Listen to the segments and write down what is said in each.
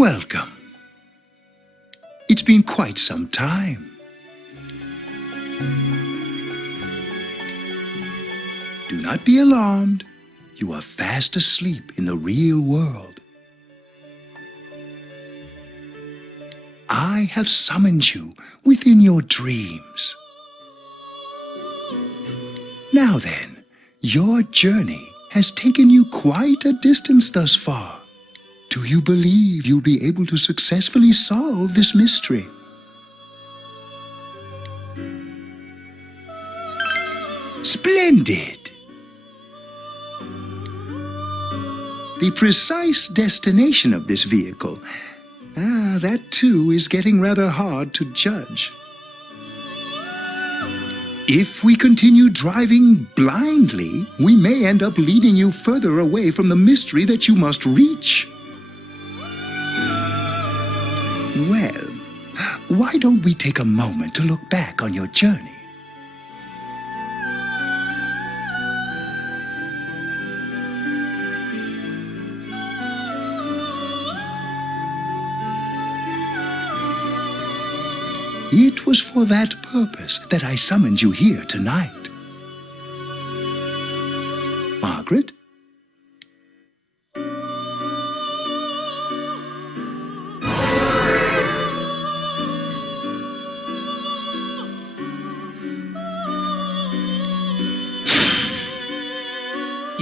Welcome. It's been quite some time. Do not be alarmed. You are fast asleep in the real world. I have summoned you within your dreams. Now then, your journey has taken you quite a distance thus far. Do you believe you'll be able to successfully solve this mystery? Splendid! The precise destination of this vehicle, that too is getting rather hard to judge. If we continue driving blindly, we may end up leading you further away from the mystery that you must reach. Well, why don't we take a moment to look back on your journey? It was for that purpose that I summoned you here tonight. Margaret?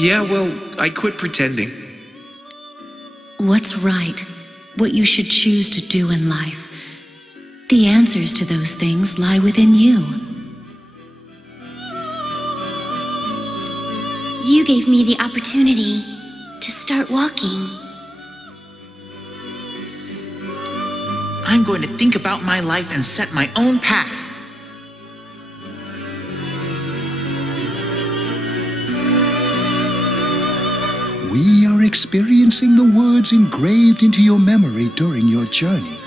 Yeah, well, I quit pretending. What's right? What you should choose to do in life? The answers to those things lie within you. You gave me the opportunity to start walking. I'm going to think about my life and set my own path. We are experiencing the words engraved into your memory during your journey.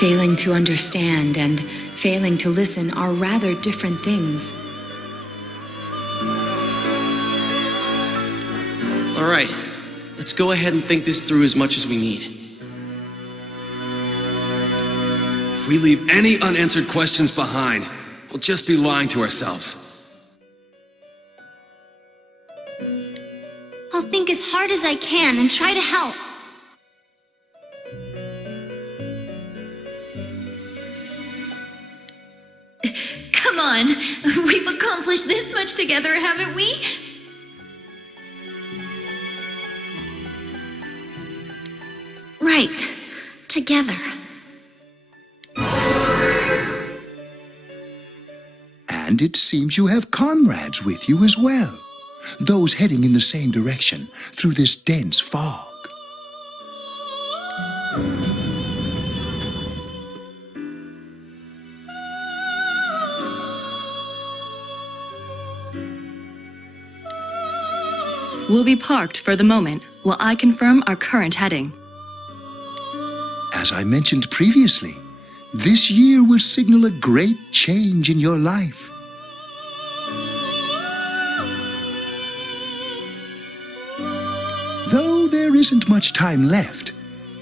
Failing to understand and failing to listen are rather different things. All right, let's go ahead and think this through as much as we need. If we leave any unanswered questions behind, we'll just be lying to ourselves. I'll think as hard as I can and try to help. Come on, we've accomplished this much together, haven't we? Right, together. And it seems you have comrades with you as well. Those heading in the same direction through this dense fog. We'll be parked for the moment while I confirm our current heading. As I mentioned previously, this year will signal a great change in your life. Though there isn't much time left,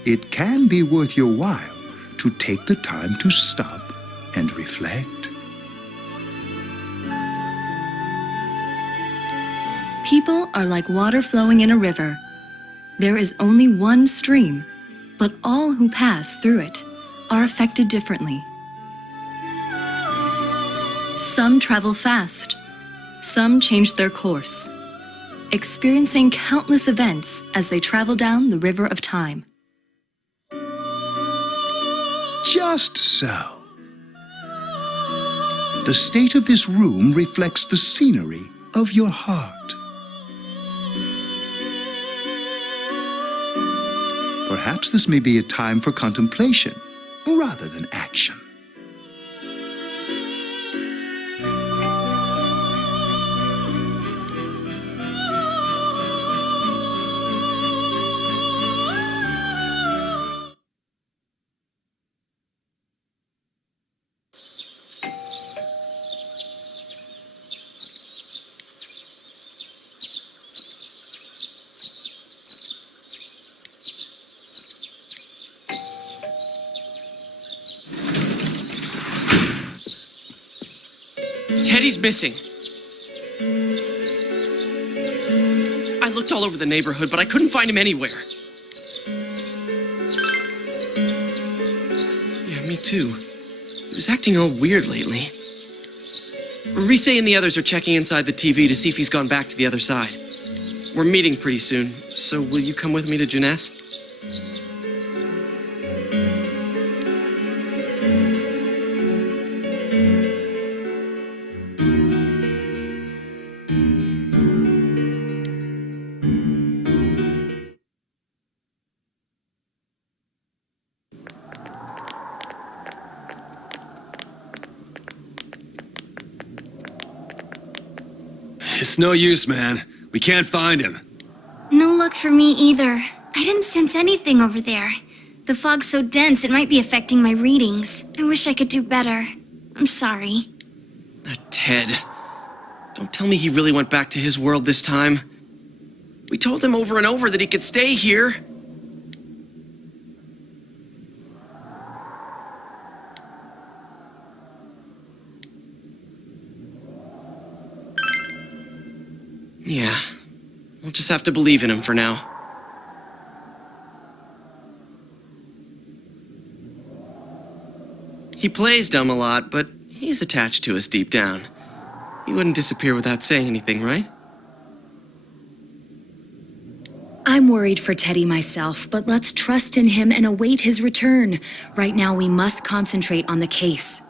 it can be worth your while to take the time to stop and reflect. People are like water flowing in a river. There is only one stream, but all who pass through it are affected differently. Some travel fast, some change their course, experiencing countless events as they travel down the river of time. Just so. The state of this room reflects the scenery of your heart. Perhaps this may be a time for contemplation rather than action. Teddy's missing. I looked all over the neighborhood, but I couldn't find him anywhere. Yeah, me too. He was acting all weird lately. Rise and the others are checking inside the TV to see if he's gone back to the other side. We're meeting pretty soon, so will you come with me to Jeunesse? It's no use, man. We can't find him. No luck for me either. I didn't sense anything over there. The fog's so dense it might be affecting my readings. I wish I could do better. I'm sorry. That Ted. Don't tell me he really went back to his world this time. We told him over and over that he could stay here. Yeah, we'll just have to believe in him for now. He plays dumb a lot, but he's attached to us deep down. He wouldn't disappear without saying anything, right? I'm worried for Teddy myself, but let's trust in him and await his return. Right now, we must concentrate on the case.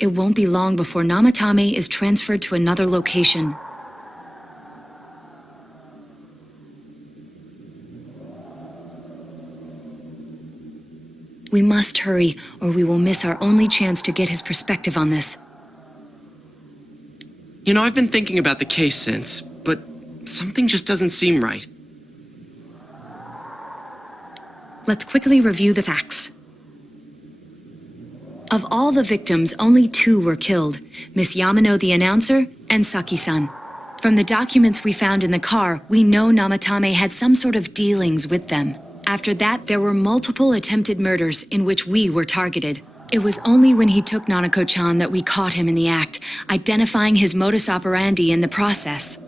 It won't be long before Namatame is transferred to another location. We must hurry, or we will miss our only chance to get his perspective on this. You know, I've been thinking about the case since, but something just doesn't seem right. Let's quickly review the facts. Of all the victims, only 2 were killed, Miss Yamano the announcer and Saki-san. From the documents we found in the car, we know Namatame had some sort of dealings with them. After that, there were multiple attempted murders in which we were targeted. It was only when he took Nanako-chan that we caught him in the act, identifying his modus operandi in the process.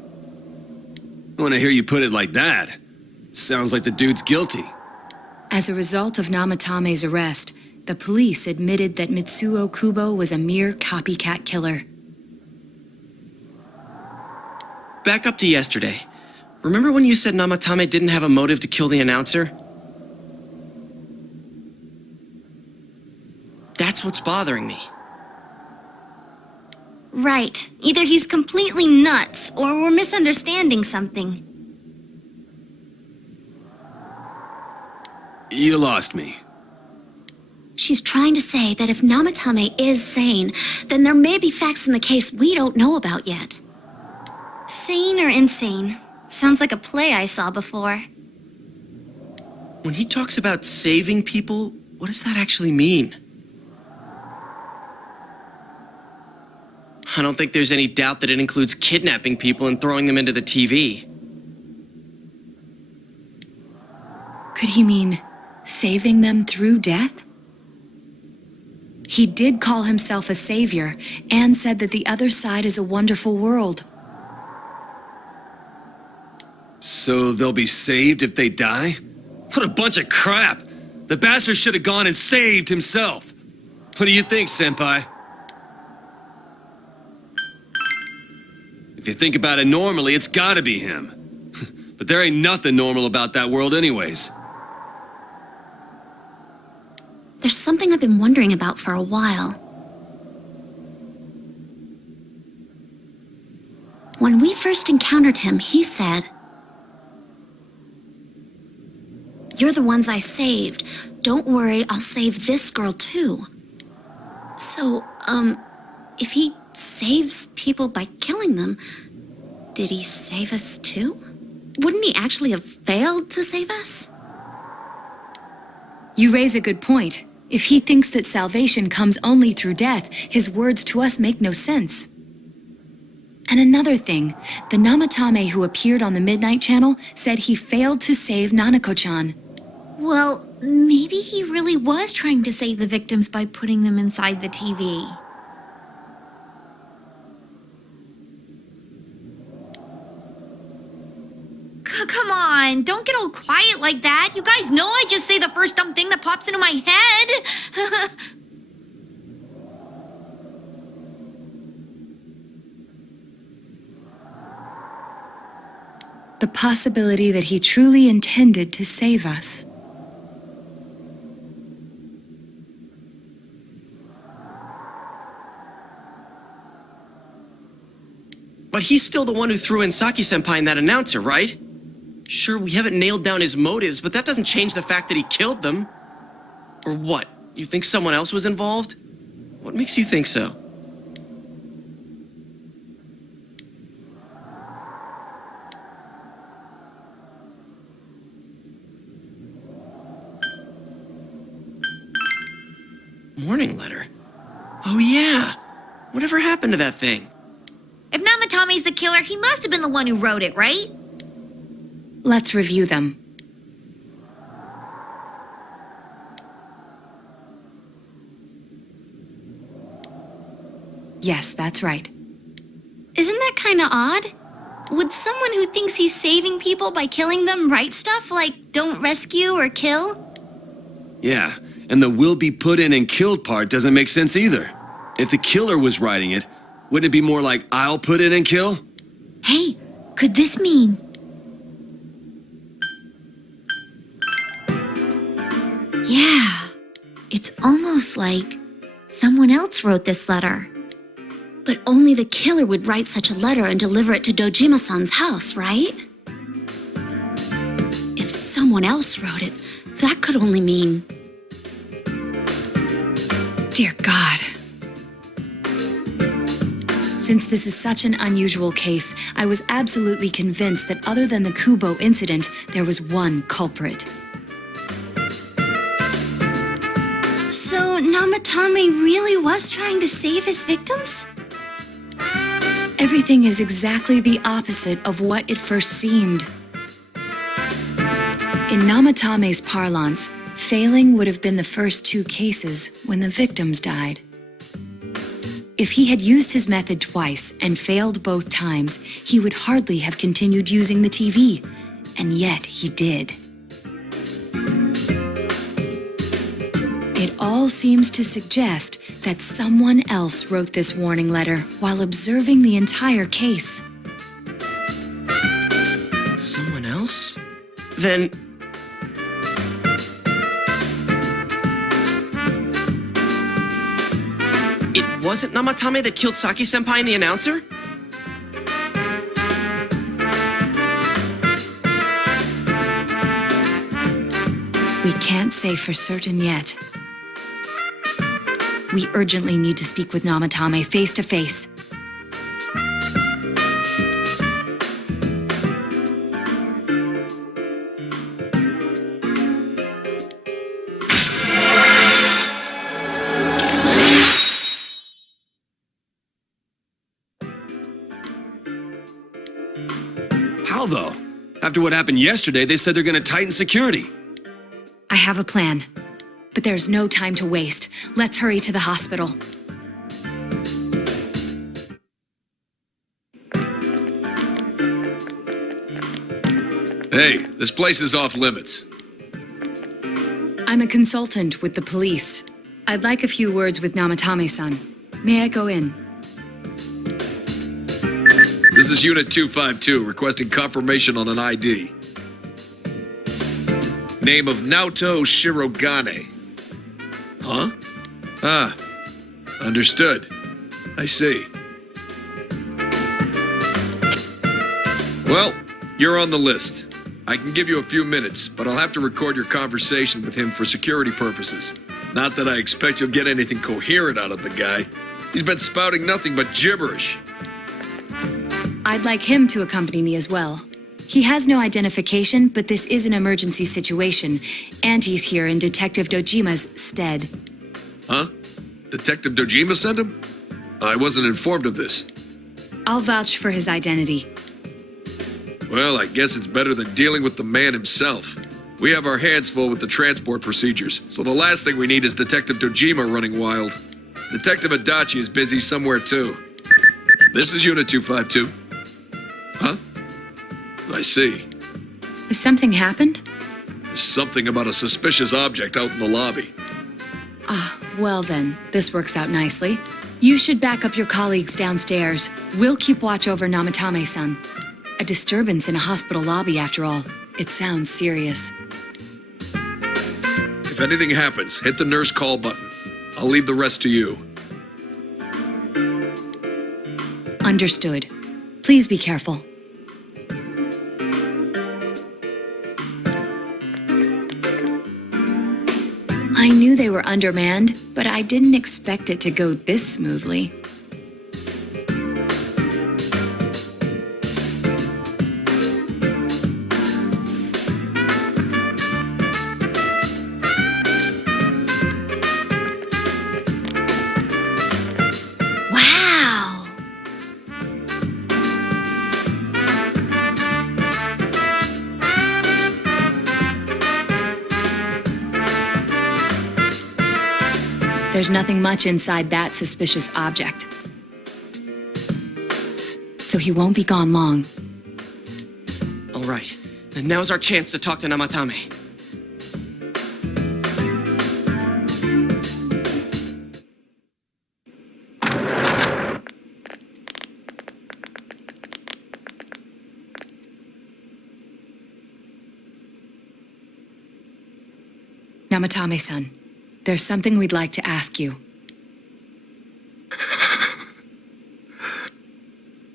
When I hear you put it like that, sounds like the dude's guilty. As a result of Namatame's arrest, the police admitted that Mitsuo Kubo was a mere copycat killer. Back up to yesterday. Remember when you said Namatame didn't have a motive to kill the announcer? That's what's bothering me. Right. Either he's completely nuts, or we're misunderstanding something. You lost me. She's trying to say that if Namatame is sane, then there may be facts in the case we don't know about yet. Sane or insane? Sounds like a play I saw before. When he talks about saving people, what does that actually mean? I don't think there's any doubt that it includes kidnapping people and throwing them into the TV. Could he mean saving them through death? He did call himself a savior and said that the other side is a wonderful world. So they'll be saved if they die? What a bunch of crap! The bastard should have gone and saved himself. What do you think, Senpai? If you think about it normally, it's gotta be him. But there ain't nothing normal about that world anyways. There's something I've been wondering about for a while. When we first encountered him, he said, "You're the ones I saved. Don't worry, I'll save this girl too." So, if he saves people by killing them, did he save us too? Wouldn't he actually have failed to save us? You raise a good point. If he thinks that salvation comes only through death, his words to us make no sense. And another thing, the Namatame who appeared on the Midnight Channel said he failed to save Nanako-chan. Well, maybe he really was trying to save the victims by putting them inside the TV. Come on, don't get all quiet like that. You guys know I just say the first dumb thing that pops into my head. The possibility that he truly intended to save us. But he's still the one who threw in Saki-senpai and that announcer, right? Sure, we haven't nailed down his motives, but that doesn't change the fact that he killed them. Or what? You think someone else was involved? What makes you think so? Morning letter. Oh yeah. Whatever happened to that thing? If Namatame's the killer, he must have been the one who wrote it, right? Let's review them. Yes, that's right. Isn't that kind of odd? Would someone who thinks he's saving people by killing them write stuff like don't rescue or kill? Yeah, and the will be put in and killed part doesn't make sense either. If the killer was writing it, wouldn't it be more like I'll put in and kill? Hey, could this mean... Yeah, it's almost like someone else wrote this letter. But only the killer would write such a letter and deliver it to Dojima-san's house, right? If someone else wrote it, that could only mean... Dear God. Since this is such an unusual case, I was absolutely convinced that other than the Kubo incident, there was one culprit. So Namatame really was trying to save his victims? Everything is exactly the opposite of what it first seemed. In Namatame's parlance, failing would have been the first two cases when the victims died. If he had used his method twice and failed both times, he would hardly have continued using the TV, and yet he did. It all seems to suggest that someone else wrote this warning letter while observing the entire case. Someone else? Then... It wasn't Namatame that killed Saki-senpai and the announcer? We can't say for certain yet. We urgently need to speak with Namatame face to face. How though? After what happened yesterday, they said they're gonna tighten security. I have a plan, but there's no time to waste. Let's hurry to the hospital. Hey, this place is off limits. I'm a consultant with the police. I'd like a few words with Namatame-san. May I go in? This is Unit 252, requesting confirmation on an ID. Name of Naoto Shirogane. Huh? Ah, understood. I see. Well, you're on the list. I can give you a few minutes, but I'll have to record your conversation with him for security purposes. Not that I expect you'll get anything coherent out of the guy. He's been spouting nothing but gibberish. I'd like him to accompany me as well. He has no identification, but this is an emergency situation, and he's here in Detective Dojima's stead. Huh? Detective Dojima sent him? I wasn't informed of this. I'll vouch for his identity. Well, I guess it's better than dealing with the man himself. We have our hands full with the transport procedures, so the last thing we need is Detective Dojima running wild. Detective Adachi is busy somewhere too. This is Unit 252. Huh? I see. Has something happened? There's something about a suspicious object out in the lobby. Well then, this works out nicely. You should back up your colleagues downstairs. We'll keep watch over Namatame-san. A disturbance in a hospital lobby, after all. It sounds serious. If anything happens, hit the nurse call button. I'll leave the rest to you. Understood. Please be careful. I knew they were undermanned, but I didn't expect it to go this smoothly. Wow! There's nothing much inside that suspicious object. So he won't be gone long. All right, then now's our chance to talk to Namatame. Namatame-san, there's something we'd like to ask you.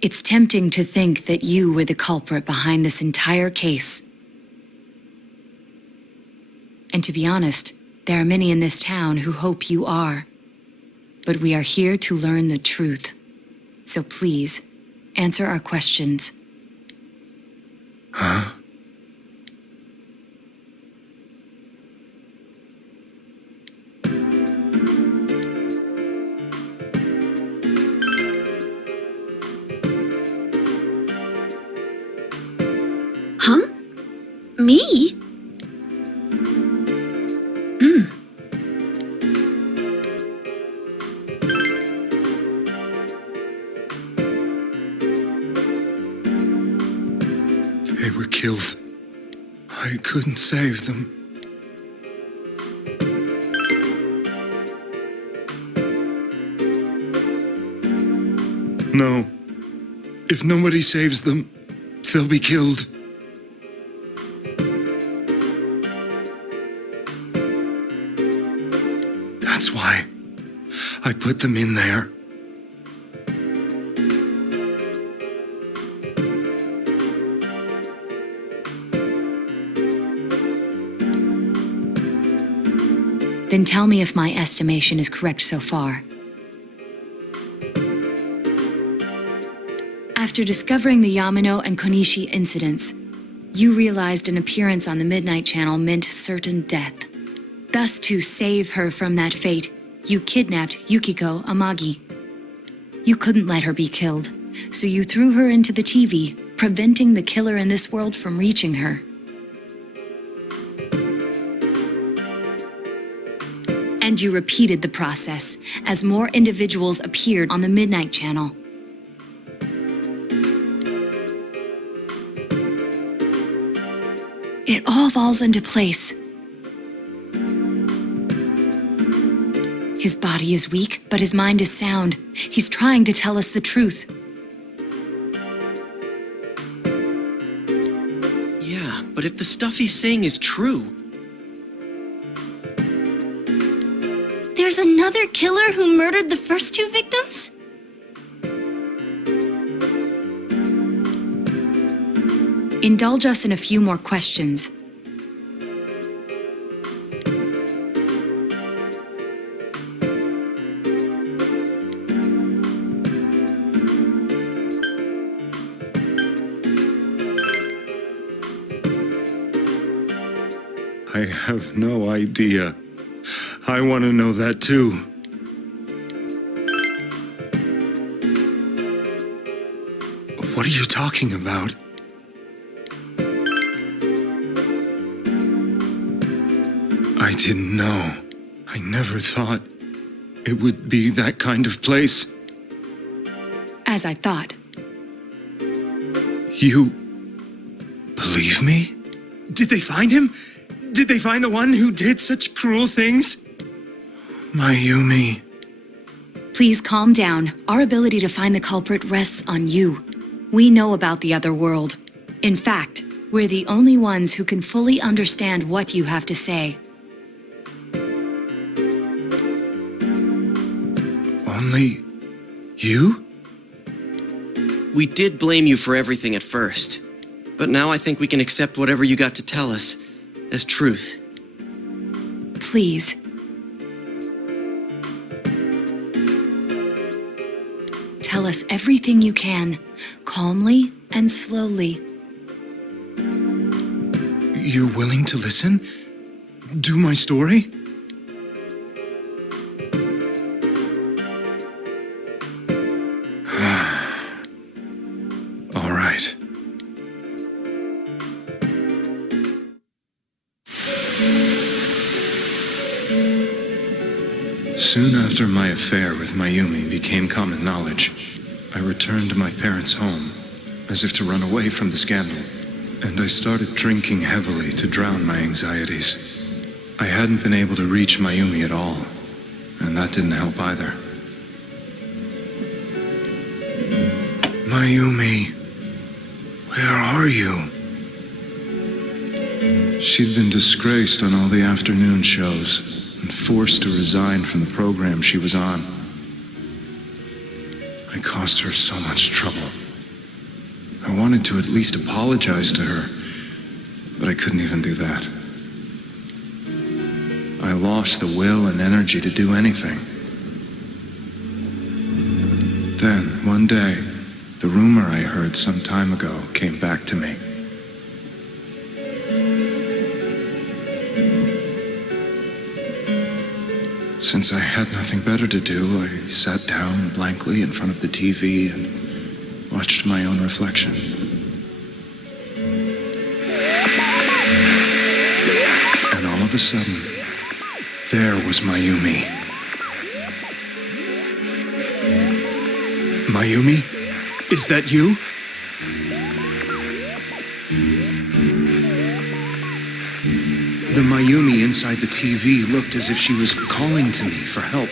It's tempting to think that you were the culprit behind this entire case. And to be honest, there are many in this town who hope you are. But we are here to learn the truth. So please, answer our questions. Huh? Huh? Me? They were killed. I couldn't save them. No. If nobody saves them, they'll be killed. That's why I put them in there. Then tell me if my estimation is correct so far. After discovering the Yamano and Konishi incidents, you realized an appearance on the Midnight Channel meant certain death. Thus, to save her from that fate, you kidnapped Yukiko Amagi. You couldn't let her be killed, so you threw her into the TV, preventing the killer in this world from reaching her. And you repeated the process as more individuals appeared on the Midnight Channel. It all falls into place. His body is weak, but his mind is sound. He's trying to tell us the truth. Yeah, but if the stuff he's saying is true, There's another killer who murdered the first two victims? Indulge us in a few more questions. I have no idea. I want to know that too. talking about? I didn't know. I never thought it would be that kind of place. As I thought. You believe me? Did they find him? Did they find the one who did such cruel things? Mayumi. Please calm down. Our ability to find the culprit rests on you. We know about the other world. In fact, we're the only ones who can fully understand what you have to say. Only you? We did blame you for everything at first, but now I think we can accept whatever you got to tell us as truth. Please. Tell us everything you can, calmly and slowly. You're willing to listen? Do my story? All right. Soon after my affair with Mayumi became common knowledge, I returned to my parents' home, as if to run away from the scandal, and I started drinking heavily to drown my anxieties. I hadn't been able to reach Mayumi at all, and that didn't help either. Mayumi, where are you? She'd been disgraced on all the afternoon shows, and forced to resign from the program she was on. I caused her so much trouble. I wanted to at least apologize to her, but I couldn't even do that. I lost the will and energy to do anything. Then, one day, the rumor I heard some time ago came back to me. Since I had nothing better to do, I sat down blankly in front of the TV and watched my own reflection. And all of a sudden, there was Mayumi. Mayumi? Is that you? The Mayumi inside the TV looked as if she was calling to me for help.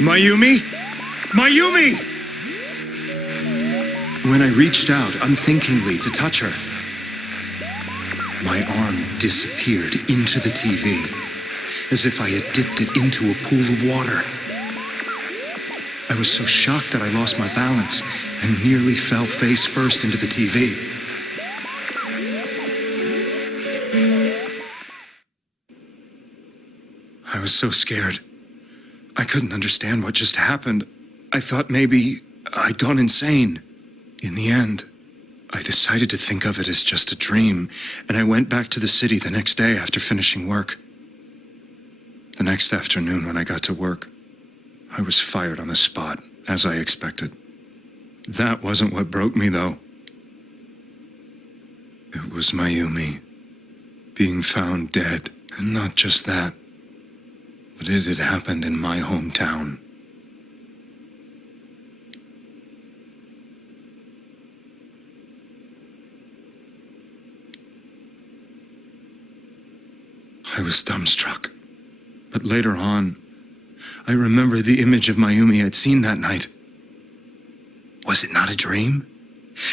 Mayumi? Mayumi! When I reached out unthinkingly to touch her, my arm disappeared into the TV, as if I had dipped it into a pool of water. I was so shocked that I lost my balance and nearly fell face first into the TV. I was so scared. I couldn't understand what just happened. I thought maybe I'd gone insane. In the end, I decided to think of it as just a dream, and I went back to the city the next day after finishing work. The next afternoon when I got to work, I was fired on the spot, as I expected. That wasn't what broke me, though. It was Mayumi being found dead, and not just that, but it had happened in my hometown. I was dumbstruck. But later on, I remember the image of Mayumi I'd seen that night. Was it not a dream?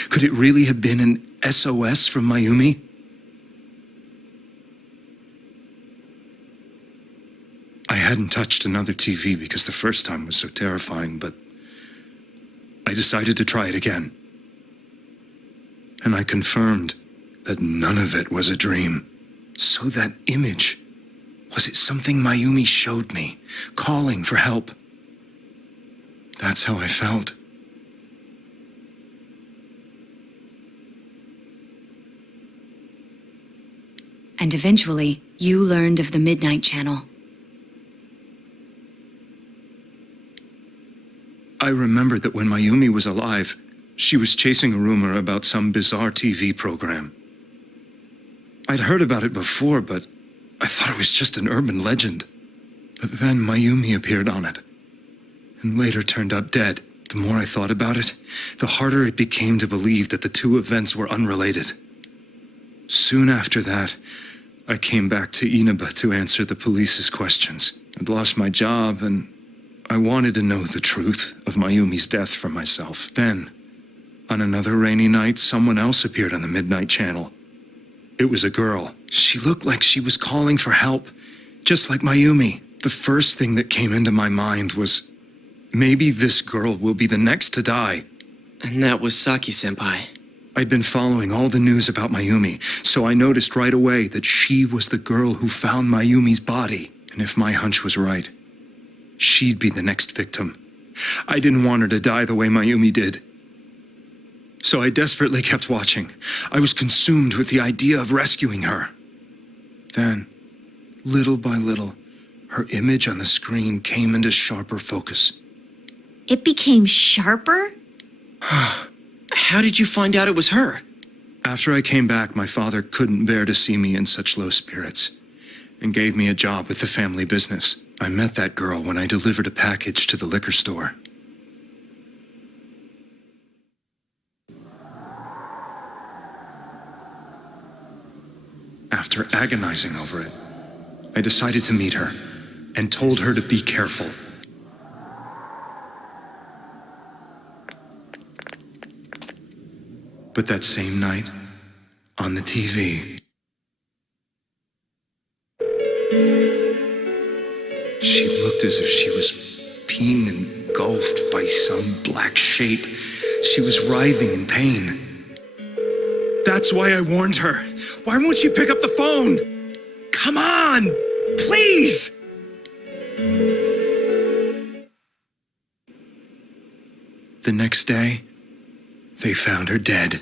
Could it really have been an SOS from Mayumi? I hadn't touched another TV because the first time was so terrifying, but I decided to try it again. And I confirmed that none of it was a dream. So that image, was it something Mayumi showed me, calling for help? That's how I felt. And eventually, you learned of the Midnight Channel. I remembered that when Mayumi was alive, she was chasing a rumor about some bizarre TV program. I'd heard about it before, but I thought it was just an urban legend. But then Mayumi appeared on it, and later turned up dead. The more I thought about it, the harder it became to believe that the two events were unrelated. Soon after that, I came back to Inaba to answer the police's questions. I'd lost my job, and I wanted to know the truth of Mayumi's death for myself. Then, on another rainy night, someone else appeared on the Midnight Channel. It was a girl. She looked like she was calling for help, just like Mayumi. The first thing that came into my mind was, maybe this girl will be the next to die. And that was Saki-senpai. I'd been following all the news about Mayumi, so I noticed right away that she was the girl who found Mayumi's body. And if my hunch was right, she'd be the next victim. I didn't want her to die the way Mayumi did. So I desperately kept watching. I was consumed with the idea of rescuing her. Then, little by little, her image on the screen came into sharper focus. It became sharper? How did you find out it was her? After I came back, my father couldn't bear to see me in such low spirits and gave me a job with the family business. I met that girl when I delivered a package to the liquor store. After agonizing over it, I decided to meet her and told her to be careful. But that same night, on the TV, she looked as if she was being engulfed by some black shape. She was writhing in pain. That's why I warned her. Why won't she pick up the phone? Come on, please! The next day, they found her dead.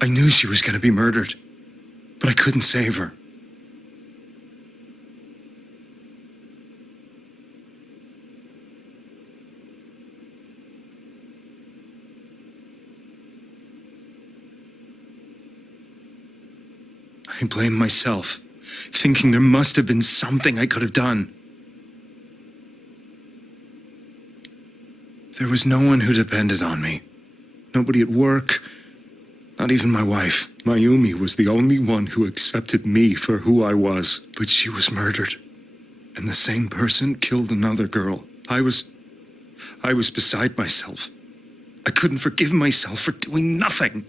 I knew she was going to be murdered, but I couldn't save her. I blamed myself, thinking there must have been something I could have done. There was no one who depended on me. Nobody at work, not even my wife. Mayumi was the only one who accepted me for who I was. But she was murdered, and the same person killed another girl. I was beside myself. I couldn't forgive myself for doing nothing.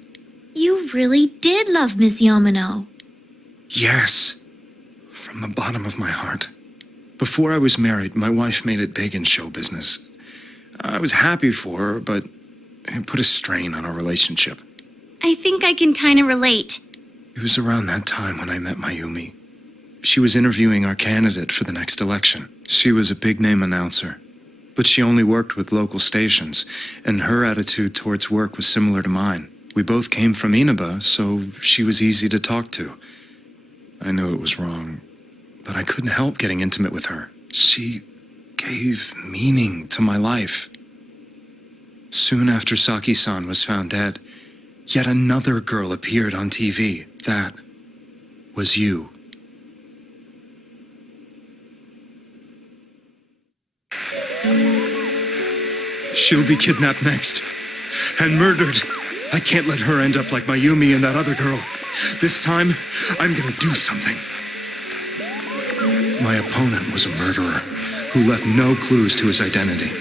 You really did love Miss Yamano. Yes, from the bottom of my heart. Before I was married, my wife made it big in show business. I was happy for her, but it put a strain on our relationship. I think I can kind of relate. It was around that time when I met Mayumi. She was interviewing our candidate for the next election. She was a big-name announcer, but she only worked with local stations, and her attitude towards work was similar to mine. We both came from Inaba, so she was easy to talk to. I knew it was wrong, but I couldn't help getting intimate with her. She gave meaning to my life. Soon after Saki-san was found dead, yet another girl appeared on TV. That was you. She'll be kidnapped next and murdered. I can't let her end up like Mayumi and that other girl. This time, I'm gonna do something. My opponent was a murderer who left no clues to his identity.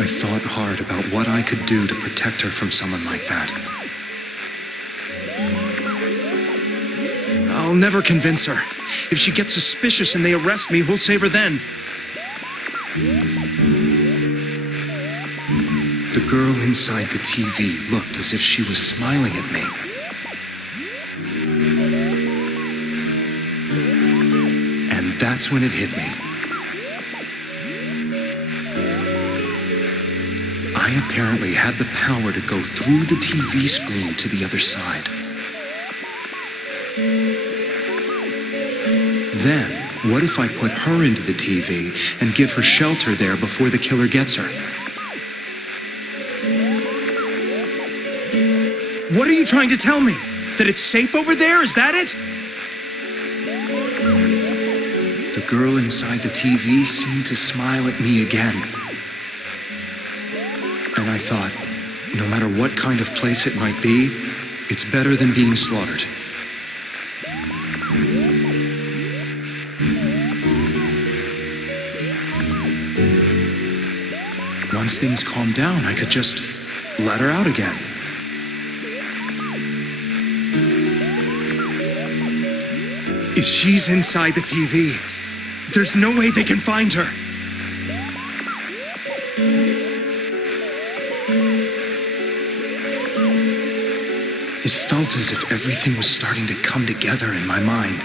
I thought hard about what I could do to protect her from someone like that. I'll never convince her. If she gets suspicious and they arrest me, who'll save her then? The girl inside the TV looked as if she was smiling at me. And that's when it hit me. I apparently had the power to go through the TV screen to the other side. Then, what if I put her into the TV and give her shelter there before the killer gets her? What are you trying to tell me? That it's safe over there? Is that it? The girl inside the TV seemed to smile at me again. And I thought, no matter what kind of place it might be, it's better than being slaughtered. Once things calmed down, I could just let her out again. If she's inside the TV, there's no way they can find her. It felt as if everything was starting to come together in my mind.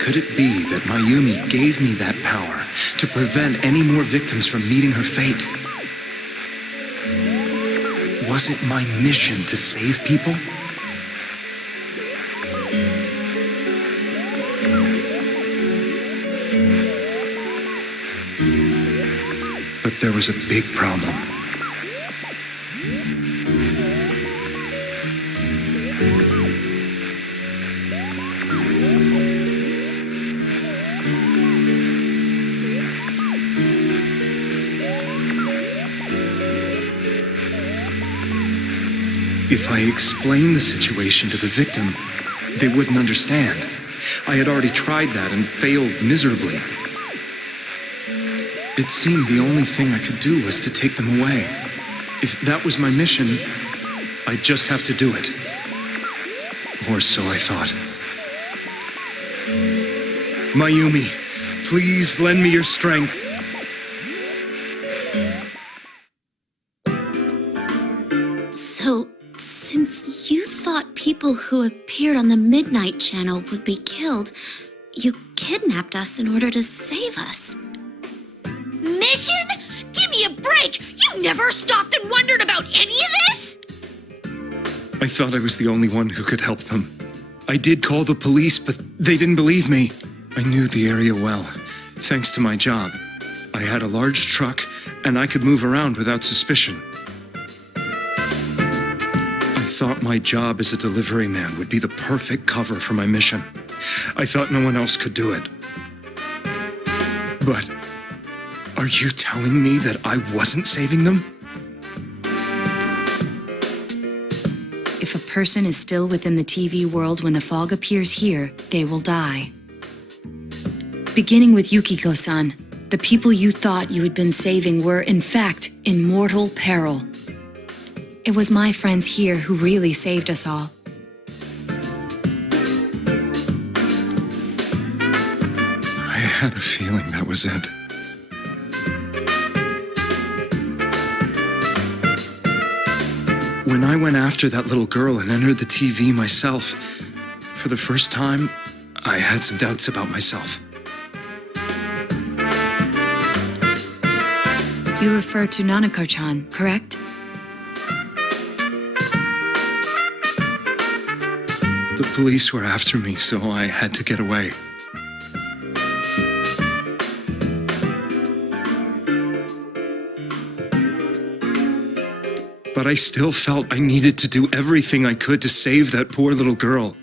Could it be that Mayumi gave me that power to prevent any more victims from meeting her fate? Was it my mission to save people? But there was a big problem. If I explained the situation to the victim, they wouldn't understand. I had already tried that and failed miserably. It seemed the only thing I could do was to take them away. If that was my mission, I'd just have to do it. Or so I thought. Mayumi, please lend me your strength. So, since you thought people who appeared on the Midnight Channel would be killed, you kidnapped us in order to save us. Mission? Give me a break! You never stopped and wondered about any of this? I thought I was the only one who could help them. I did call the police, but they didn't believe me. I knew the area well, thanks to my job. I had a large truck, and I could move around without suspicion. I thought my job as a delivery man would be the perfect cover for my mission. I thought no one else could do it. But are you telling me that I wasn't saving them? If a person is still within the TV world when the fog appears here, they will die. Beginning with Yukiko-san, the people you thought you had been saving were, in fact, in mortal peril. It was my friends here who really saved us all. I had a feeling that was it. When I went after that little girl and entered the TV myself, for the first time, I had some doubts about myself. You refer to Nanako-chan, correct? The police were after me, so I had to get away. But I still felt I needed to do everything I could to save that poor little girl.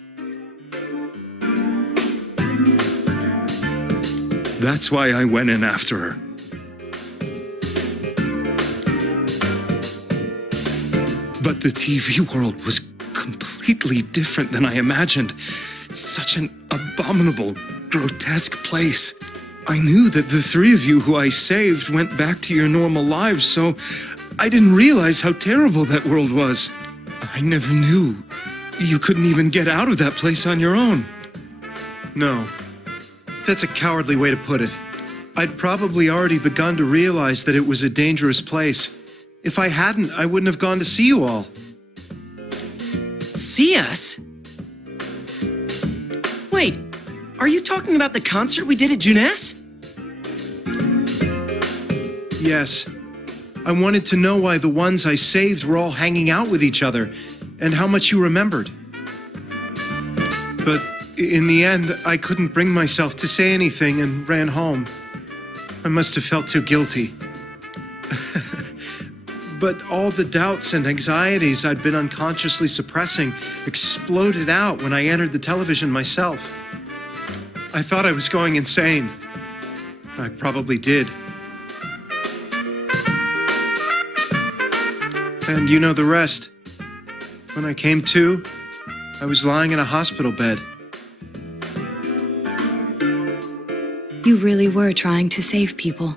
That's why I went in after her. But the TV world was completely different than I imagined. Such an abominable, grotesque place. I knew that the three of you who I saved went back to your normal lives, so I didn't realize how terrible that world was. I never knew you couldn't even get out of that place on your own. No, that's a cowardly way to put it. I'd probably already begun to realize that it was a dangerous place. If I hadn't, I wouldn't have gone to see you all. See us? Wait, are you talking about the concert we did at Junes? Yes. I wanted to know why the ones I saved were all hanging out with each other, and how much you remembered. But In the end, I couldn't bring myself to say anything and ran home. I must have felt too guilty. But all the doubts and anxieties I'd been unconsciously suppressing exploded out when I entered the television myself. I thought I was going insane. I probably did. And you know the rest. When I came to, I was lying in a hospital bed. You really were trying to save people.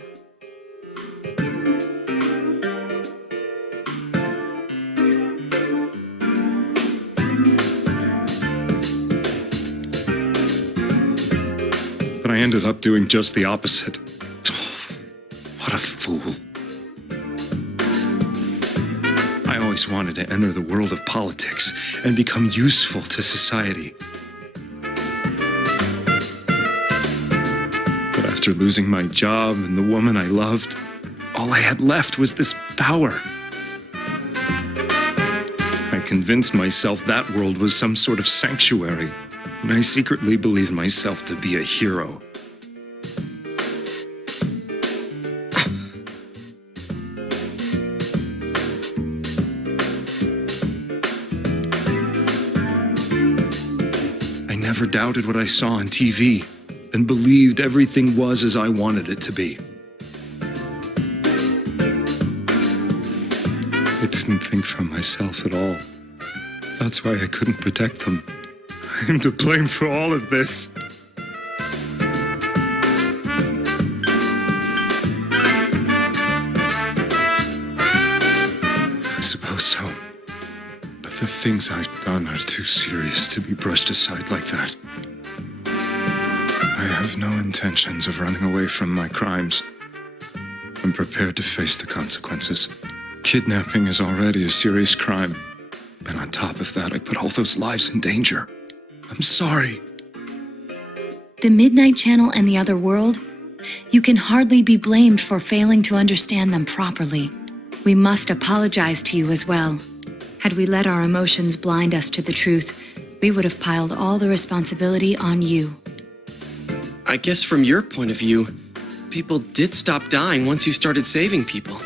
But I ended up doing just the opposite. What a fool. I always wanted to enter the world of politics and become useful to society. But after losing my job and the woman I loved, all I had left was this power. I convinced myself that world was some sort of sanctuary, and I secretly believed myself to be a hero. I never doubted what I saw on TV and believed everything was as I wanted it to be. I didn't think for myself at all. That's why I couldn't protect them. I'm to blame for all of this. I suppose so. But the things I've done are too serious to be brushed aside like that. I have no intentions of running away from my crimes. I'm prepared to face the consequences. Kidnapping is already a serious crime. And on top of that, I put all those lives in danger. I'm sorry. The Midnight Channel and the other world? You can hardly be blamed for failing to understand them properly. We must apologize to you as well. Had we let our emotions blind us to the truth, we would have piled all the responsibility on you. I guess from your point of view, people did stop dying once you started saving people.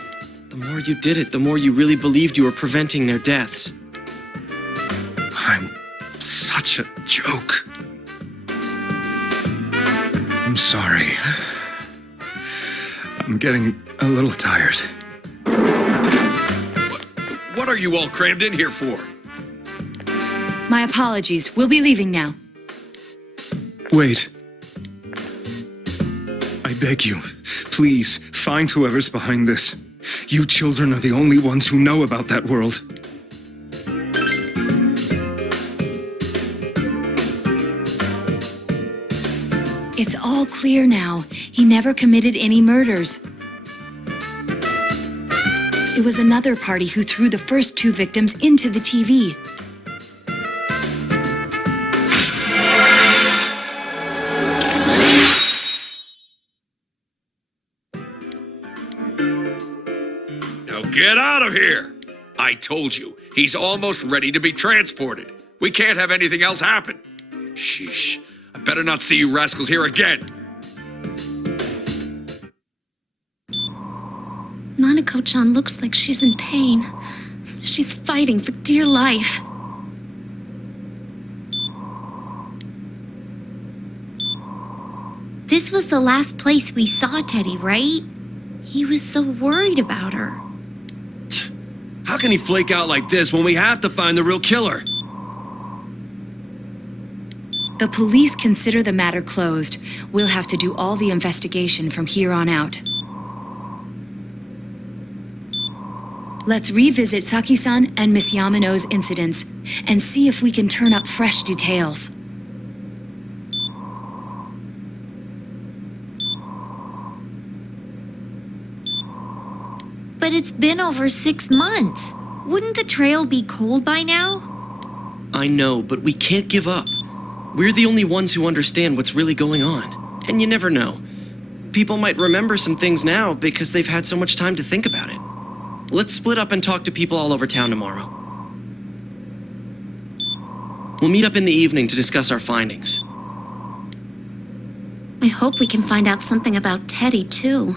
The more you did it, the more you really believed you were preventing their deaths. I'm such a joke. I'm sorry. I'm getting a little tired. What are you all crammed in here for? My apologies. We'll be leaving now. Wait. I beg you, please, find whoever's behind this. You children are the only ones who know about that world. It's all clear now. He never committed any murders. It was another party who threw the first two victims into the TV. Now get out of here! I told you, he's almost ready to be transported. We can't have anything else happen. Sheesh. I better not see you rascals here again. Nanako-chan looks like she's in pain. She's fighting for dear life. This was the last place we saw Teddy, right? He was so worried about her. How can he flake out like this when we have to find the real killer? The police consider the matter closed. We'll have to do all the investigation from here on out. Let's revisit Saki-san and Miss Yamano's incidents and see if we can turn up fresh details. But it's been over 6 months. Wouldn't the trail be cold by now? I know, but we can't give up. We're the only ones who understand what's really going on. And you never know. People might remember some things now because they've had so much time to think about it. Let's split up and talk to people all over town tomorrow. We'll meet up in the evening to discuss our findings. I hope we can find out something about Teddy, too.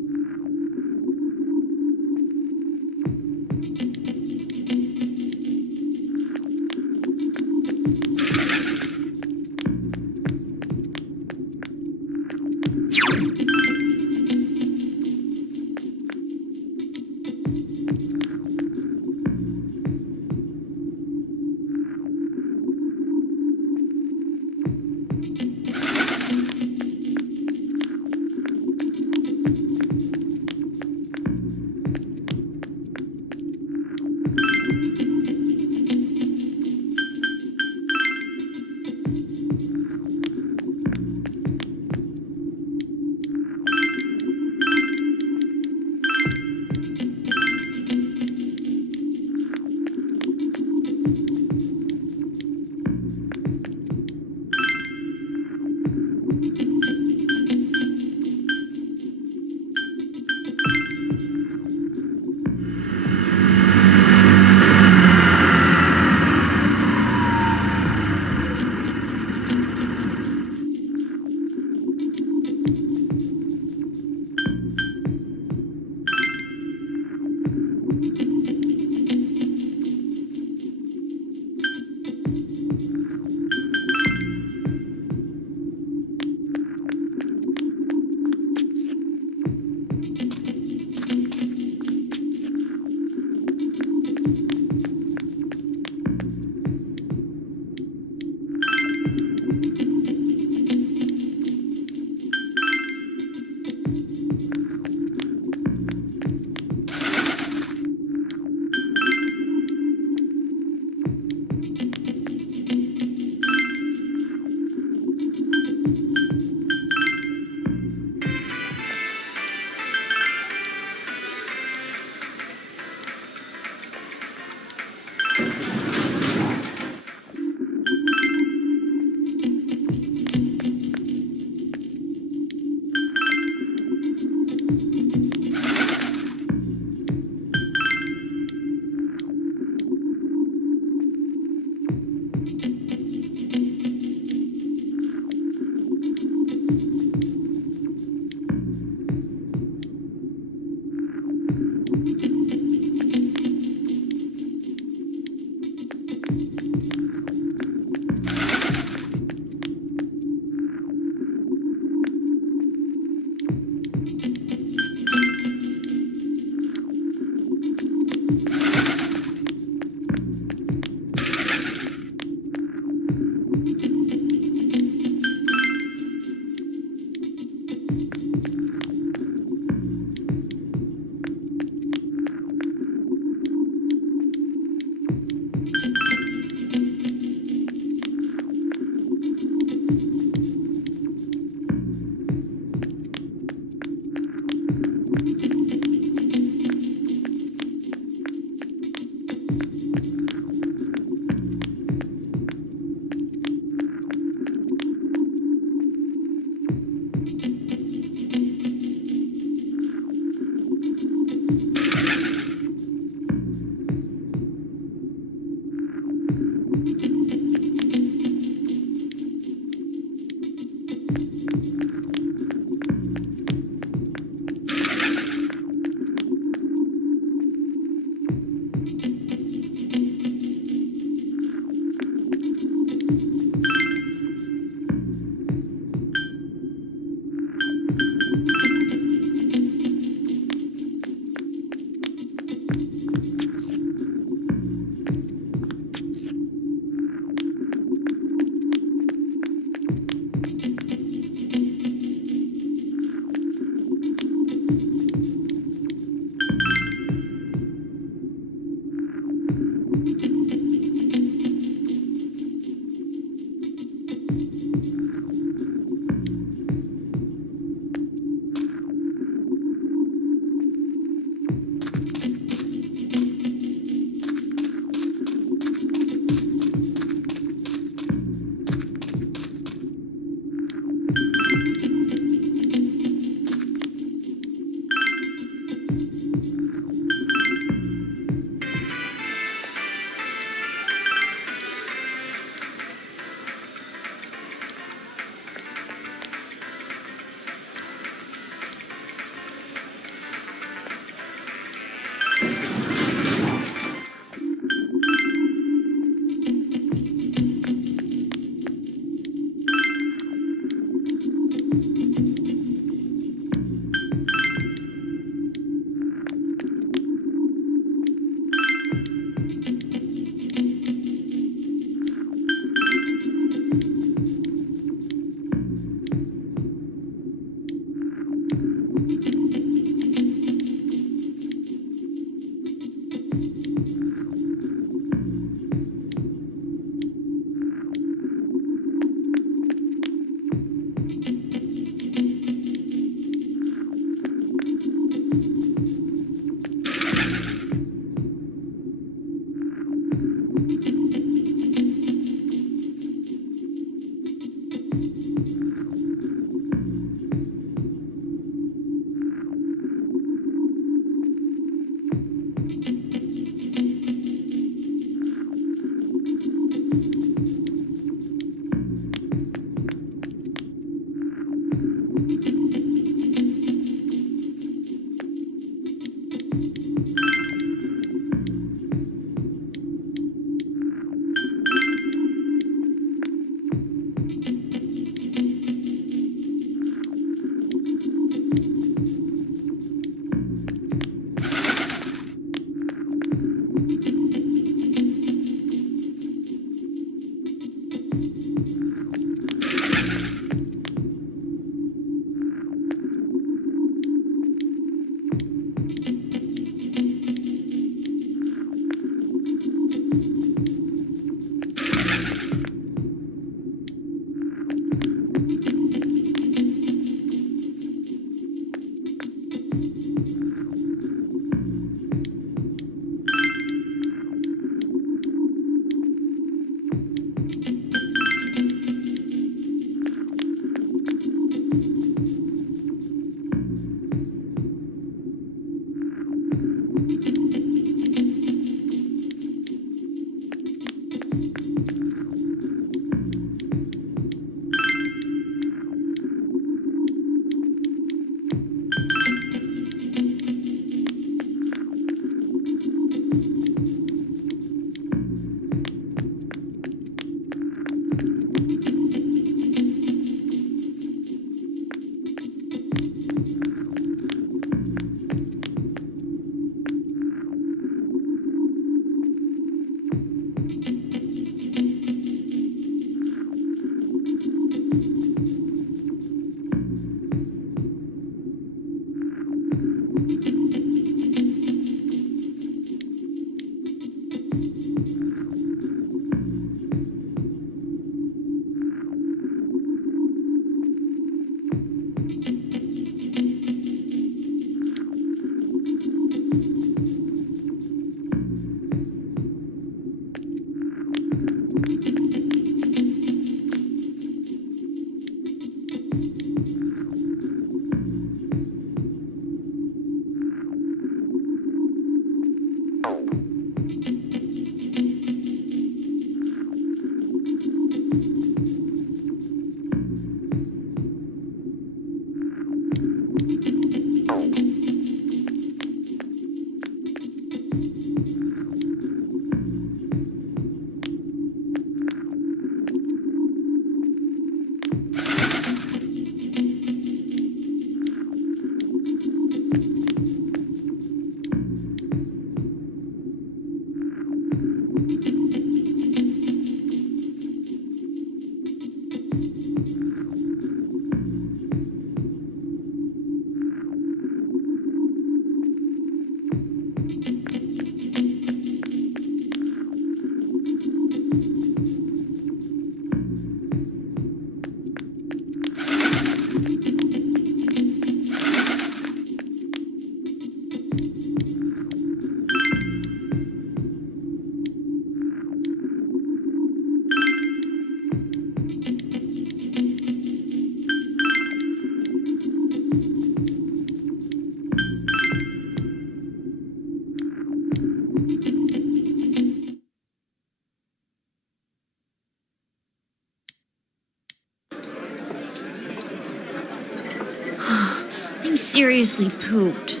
I'm seriously pooped.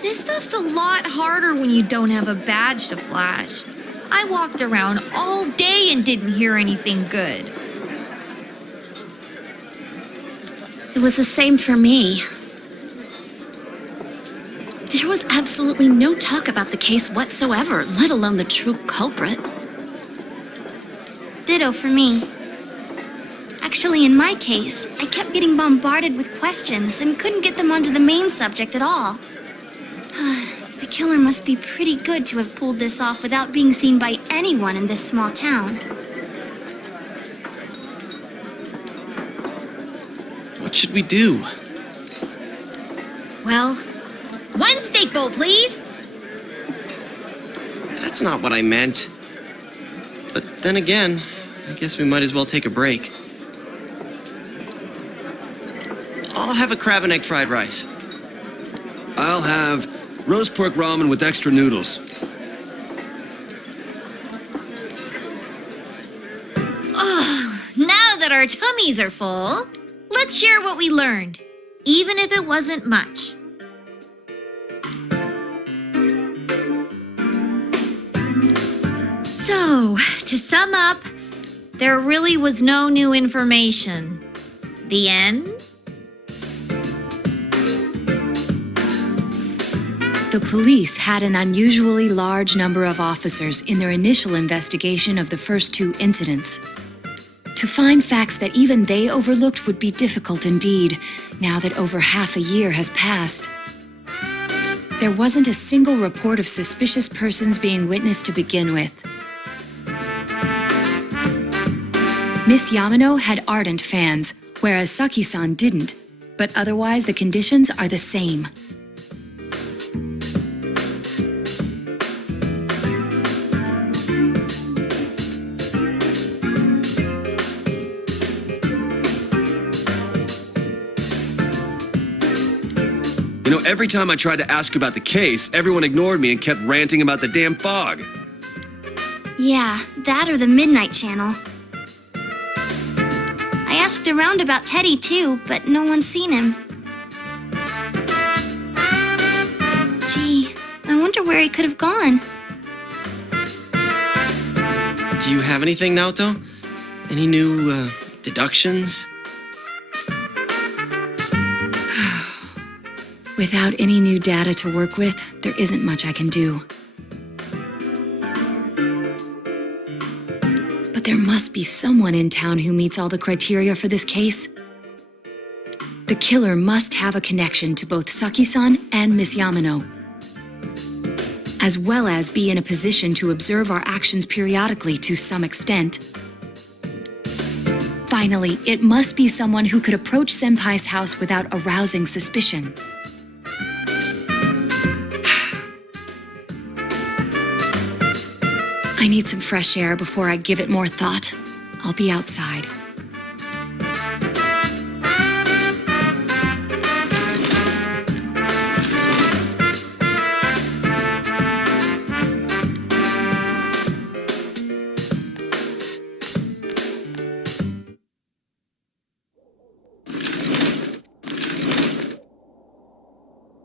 This stuff's a lot harder when you don't have a badge to flash. I walked around all day and didn't hear anything good. It was the same for me. There was absolutely no talk about the case whatsoever, let alone the true culprit. Ditto for me. Actually, in my case, I kept getting bombarded with questions and couldn't get them onto the main subject at all. The killer must be pretty good to have pulled this off without being seen by anyone in this small town. What should we do? Well, one steak bowl, please. That's not what I meant. But then again, I guess we might as well take a break. I'll have a crab and egg fried rice. I'll have roast pork ramen with extra noodles. Now that our tummies are full, let's share what we learned, even if it wasn't much. So, to sum up, there really was no new information. The end? The police had an unusually large number of officers in their initial investigation of the first two incidents. To find facts that even they overlooked would be difficult indeed, now that over half a year has passed. There wasn't a single report of suspicious persons being witnessed to begin with. Miss Yamano had ardent fans, whereas Saki-san didn't, but otherwise the conditions are the same. You know, every time I tried to ask about the case, everyone ignored me and kept ranting about the damn fog. Yeah, that or the Midnight Channel. I asked around about Teddy too, but no one's seen him. Gee, I wonder where he could have gone. Do you have anything, Naoto? Any new, deductions? Without any new data to work with, there isn't much I can do. But there must be someone in town who meets all the criteria for this case. The killer must have a connection to both Saki-san and Miss Yamano, as well as be in a position to observe our actions periodically to some extent. Finally, it must be someone who could approach Senpai's house without arousing suspicion. I need some fresh air before I give it more thought. I'll be outside.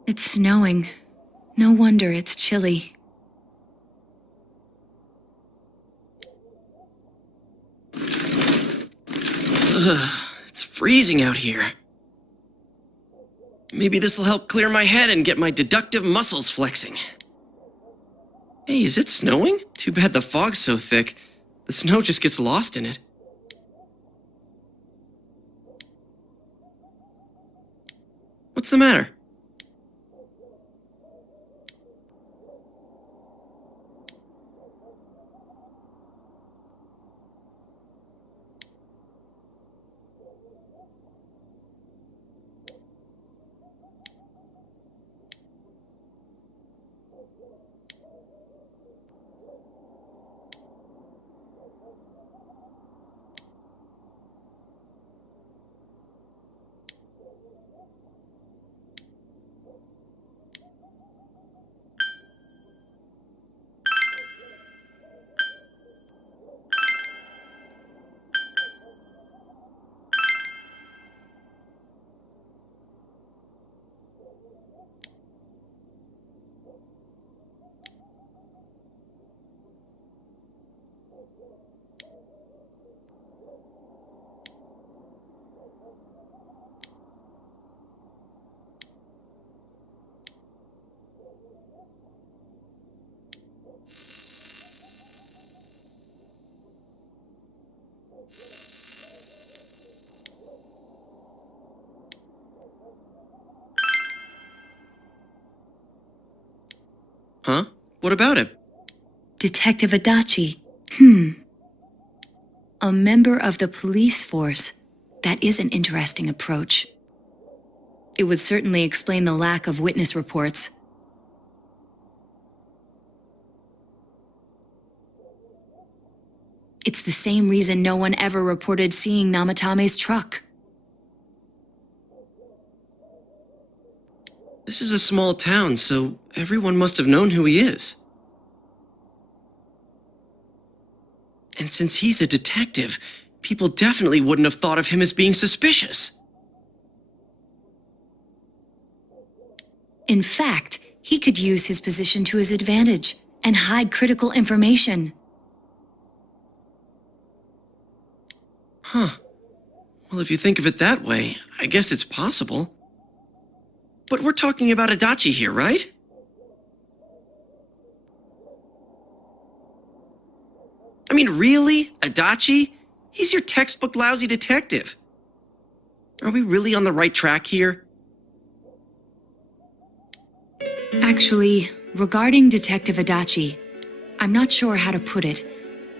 It's snowing. No wonder it's chilly. It's freezing out here. Maybe this'll help clear my head and get my deductive muscles flexing. Hey, is it snowing? Too bad the fog's so thick. The snow just gets lost in it. What's the matter? What about him? Detective Adachi. A member of the police force. That is an interesting approach. It would certainly explain the lack of witness reports. It's the same reason no one ever reported seeing Namatame's truck. This is a small town, so everyone must have known who he is. And since he's a detective, people definitely wouldn't have thought of him as being suspicious. In fact, he could use his position to his advantage and hide critical information. Huh. Well, if you think of it that way, I guess it's possible. But we're talking about Adachi here, right? I mean, really? Adachi? He's your textbook lousy detective. Are we really on the right track here? Actually, regarding Detective Adachi, I'm not sure how to put it,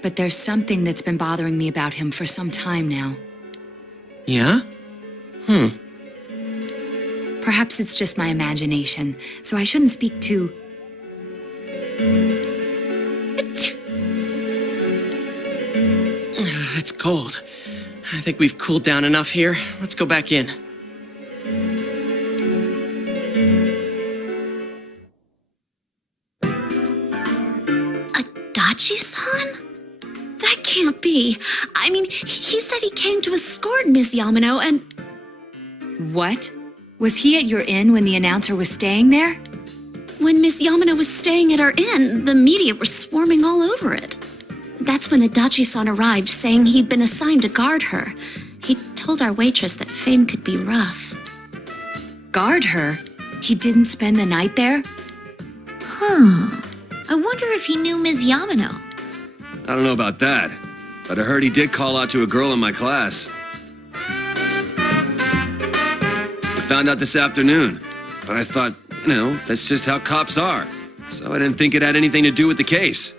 but there's something that's been bothering me about him for some time now. Yeah? Perhaps it's just my imagination, so I shouldn't speak too... It's cold. I think we've cooled down enough here. Let's go back in. Adachi-san? That can't be. I mean, he said he came to escort Miss Yamano and... What? Was he at your inn when the announcer was staying there? When Miss Yamano was staying at our inn, the media were swarming all over it. That's when Adachi-san arrived, saying he'd been assigned to guard her. He told our waitress that fame could be rough. Guard her? He didn't spend the night there? I wonder if he knew Ms. Yamano. I don't know about that, but I heard he did call out to a girl in my class. I found out this afternoon, but I thought, that's just how cops are. So I didn't think it had anything to do with the case.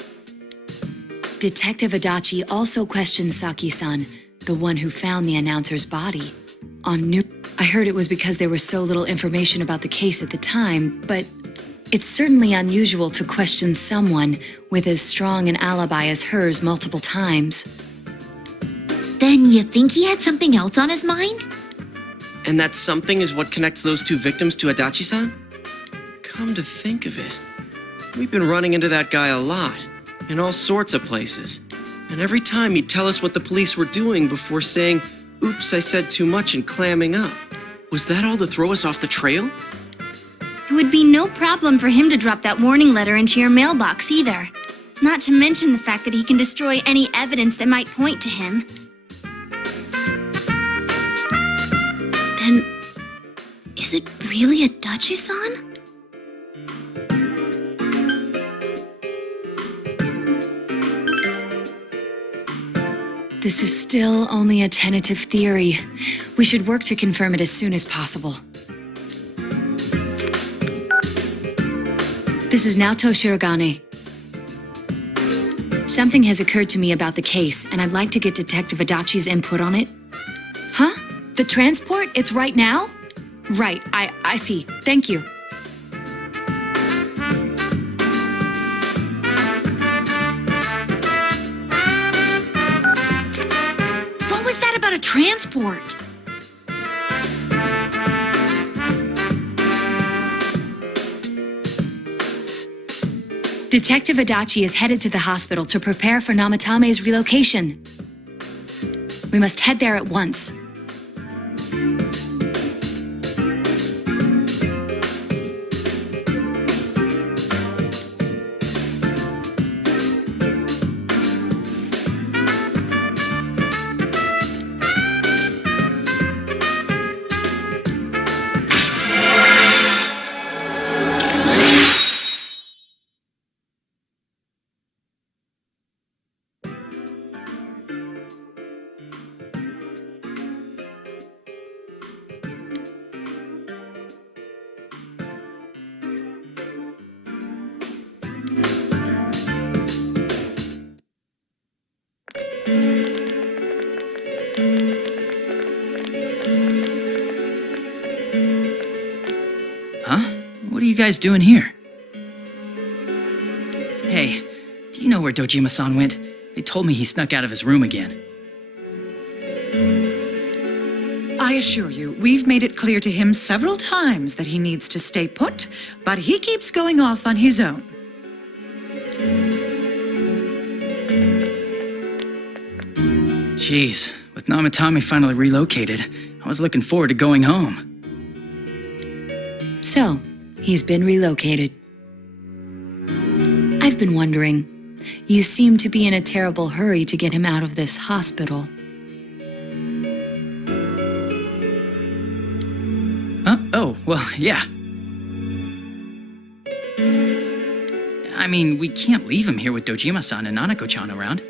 Detective Adachi also questioned Saki-san, the one who found the announcer's body. I heard it was because there was so little information about the case at the time, but it's certainly unusual to question someone with as strong an alibi as hers multiple times. Then you think he had something else on his mind? And that something is what connects those two victims to Adachi-san? Come to think of it, we've been running into that guy a lot, in all sorts of places. And every time he'd tell us what the police were doing before saying, "Oops, I said too much," and clamming up. Was that all to throw us off the trail? It would be no problem for him to drop that warning letter into your mailbox either. Not to mention the fact that he can destroy any evidence that might point to him. Then, is it really Adachi-san? This is still only a tentative theory. We should work to confirm it as soon as possible. This is Naoto Shirogane. Something has occurred to me about the case, and I'd like to get Detective Adachi's input on it. Huh? The transport? It's right now? Right, I see. Thank you. What was that about a transport? Detective Adachi is headed to the hospital to prepare for Namatame's relocation. We must head there at once. guys doing here? Hey, do you know where Dojima-san went? They told me he snuck out of his room again. I assure you, we've made it clear to him several times that he needs to stay put, but he keeps going off on his own. Jeez, with Namatame finally relocated, I was looking forward to going home. So, he's been relocated. I've been wondering. You seem to be in a terrible hurry to get him out of this hospital. Oh, well, yeah. I mean, we can't leave him here with Dojima-san and Nanako-chan around.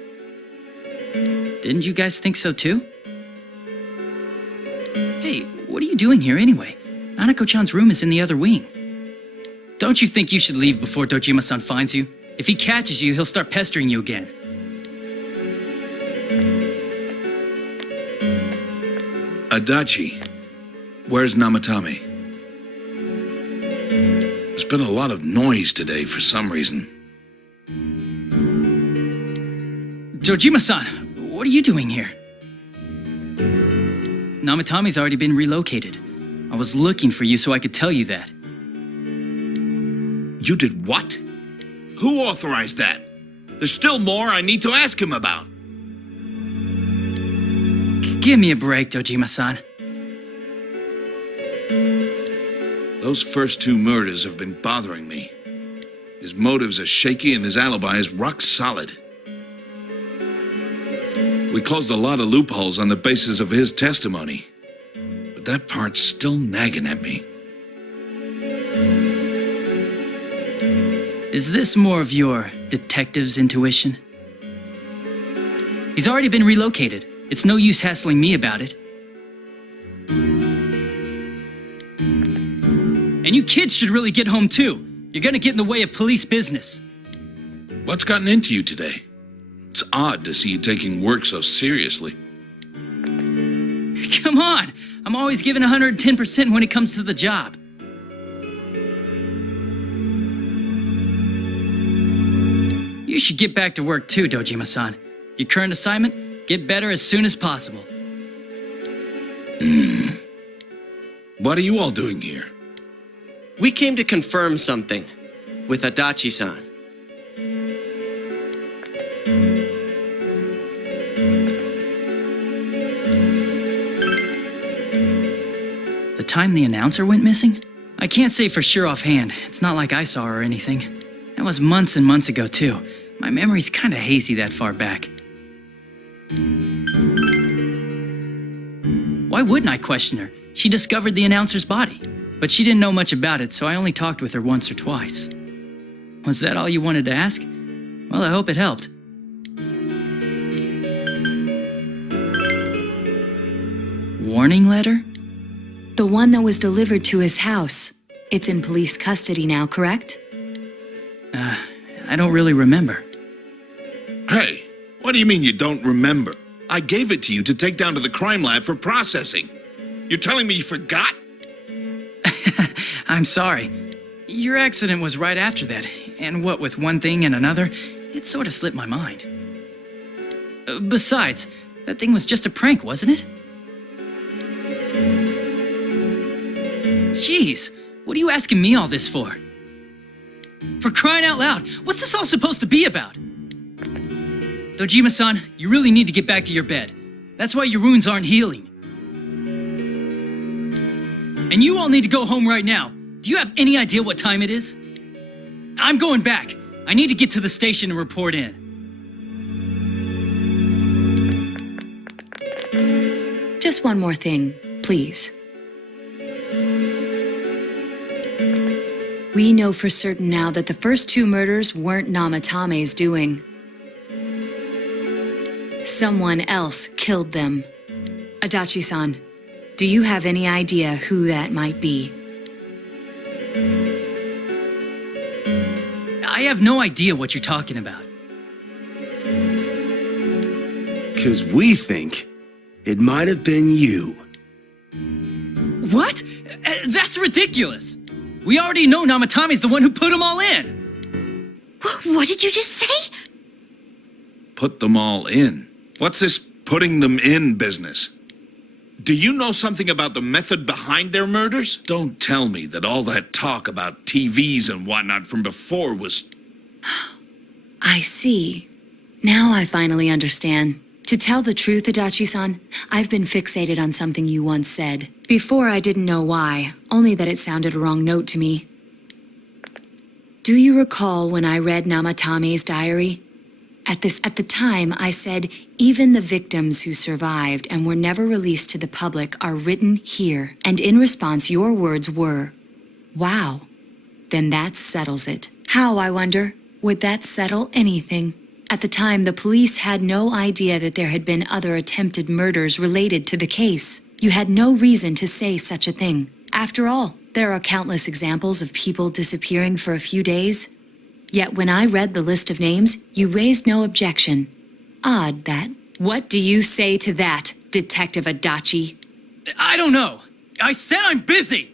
Didn't you guys think so too? Hey, what are you doing here anyway? Nanako-chan's room is in the other wing. Don't you think you should leave before Dojima-san finds you? If he catches you, he'll start pestering you again. Adachi, where's Namatame? There's been a lot of noise today for some reason. Dojima-san, what are you doing here? Namatame's already been relocated. I was looking for you so I could tell you that. You did what? Who authorized that? There's still more I need to ask him about. Give me a break, Dojima-san. Those first two murders have been bothering me. His motives are shaky and his alibi is rock solid. We closed a lot of loopholes on the basis of his testimony, but that part's still nagging at me. Is this more of your detective's intuition? He's already been relocated. It's no use hassling me about it. And you kids should really get home too. You're gonna get in the way of police business. What's gotten into you today? It's odd to see you taking work so seriously. Come on! I'm always giving 110% when it comes to the job. You should get back to work too, Dojima-san. Your current assignment? Get better as soon as possible. What are you all doing here? We came to confirm something with Adachi-san. The time the announcer went missing? I can't say for sure offhand. It's not like I saw her or anything. That was months and months ago, too. My memory's kinda hazy that far back. Why wouldn't I question her? She discovered the announcer's body. But she didn't know much about it, so I only talked with her once or twice. Was that all you wanted to ask? Well, I hope it helped. Warning letter? The one that was delivered to his house. It's in police custody now, correct? I don't really remember. Hey, what do you mean you don't remember? I gave it to you to take down to the crime lab for processing. You're telling me you forgot? I'm sorry. Your accident was right after that, and what with one thing and another, it sort of slipped my mind. Besides, that thing was just a prank, wasn't it? Jeez, what are you asking me all this for? For crying out loud, what's this all supposed to be about? Dojima-san, you really need to get back to your bed. That's why your wounds aren't healing. And you all need to go home right now. Do you have any idea what time it is? I'm going back. I need to get to the station and report in. Just one more thing, please. We know for certain now that the first two murders weren't Namatame's doing. Someone else killed them. Adachi-san, do you have any idea who that might be? I have no idea what you're talking about. 'Cause we think it might have been you. What? That's ridiculous! We already know Namatame's the one who put them all in. What did you just say? Put them all in? What's this putting them in business? Do you know something about the method behind their murders? Don't tell me that all that talk about TVs and whatnot from before was... I see. Now I finally understand. To tell the truth, Adachi-san, I've been fixated on something you once said. Before I didn't know why, only that it sounded a wrong note to me. Do you recall when I read Namatame's diary? At the time, I said, even the victims who survived and were never released to the public are written here. And in response, your words were, wow. Then that settles it. How, I wonder? Would that settle anything? At the time, the police had no idea that there had been other attempted murders related to the case. You had no reason to say such a thing. After all, there are countless examples of people disappearing for a few days. Yet when I read the list of names, you raised no objection. Odd, that. What do you say to that, Detective Adachi? I don't know. I said I'm busy!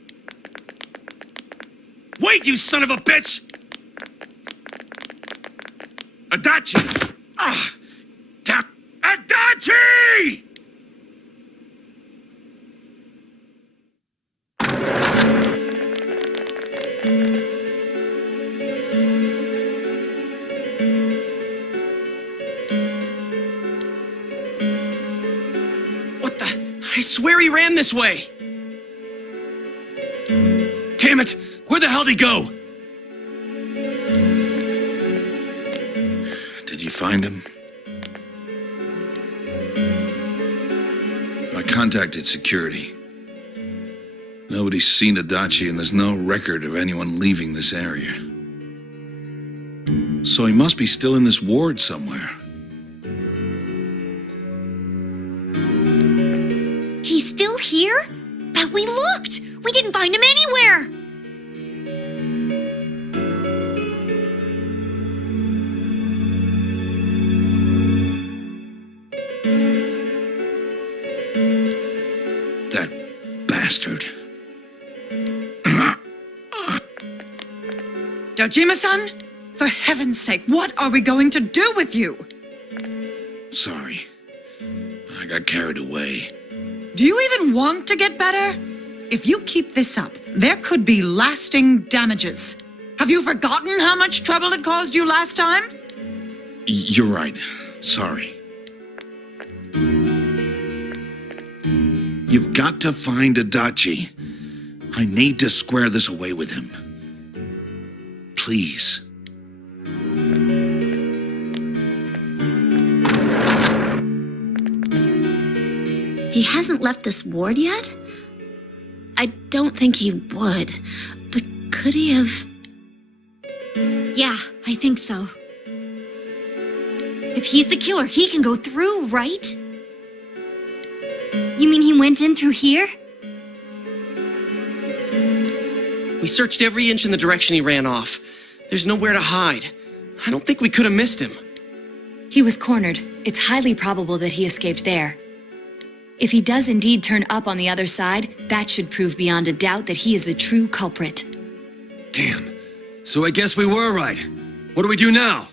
Wait, you son of a bitch! Adachi! Ah! Damn! Adachi! What the? I swear he ran this way! Damn it! Where the hell did he go? Did you find him? I contacted security. Nobody's seen Adachi, and there's no record of anyone leaving this area. So he must be still in this ward somewhere. He's still here? But we looked! We didn't find him anywhere! That bastard. Dojima-san, for heaven's sake, what are we going to do with you? Sorry. I got carried away. Do you even want to get better? If you keep this up, there could be lasting damages. Have you forgotten how much trouble it caused you last time? You're right. Sorry. You've got to find Adachi. I need to square this away with him. Please. He hasn't left this ward yet? I don't think he would. But could he have... Yeah, I think so. If he's the killer, he can go through, right? You mean he went in through here? We searched every inch in the direction he ran off. There's nowhere to hide. I don't think we could have missed him. He was cornered. It's highly probable that he escaped there. If he does indeed turn up on the other side, that should prove beyond a doubt that he is the true culprit. Damn. So I guess we were right. What do we do now?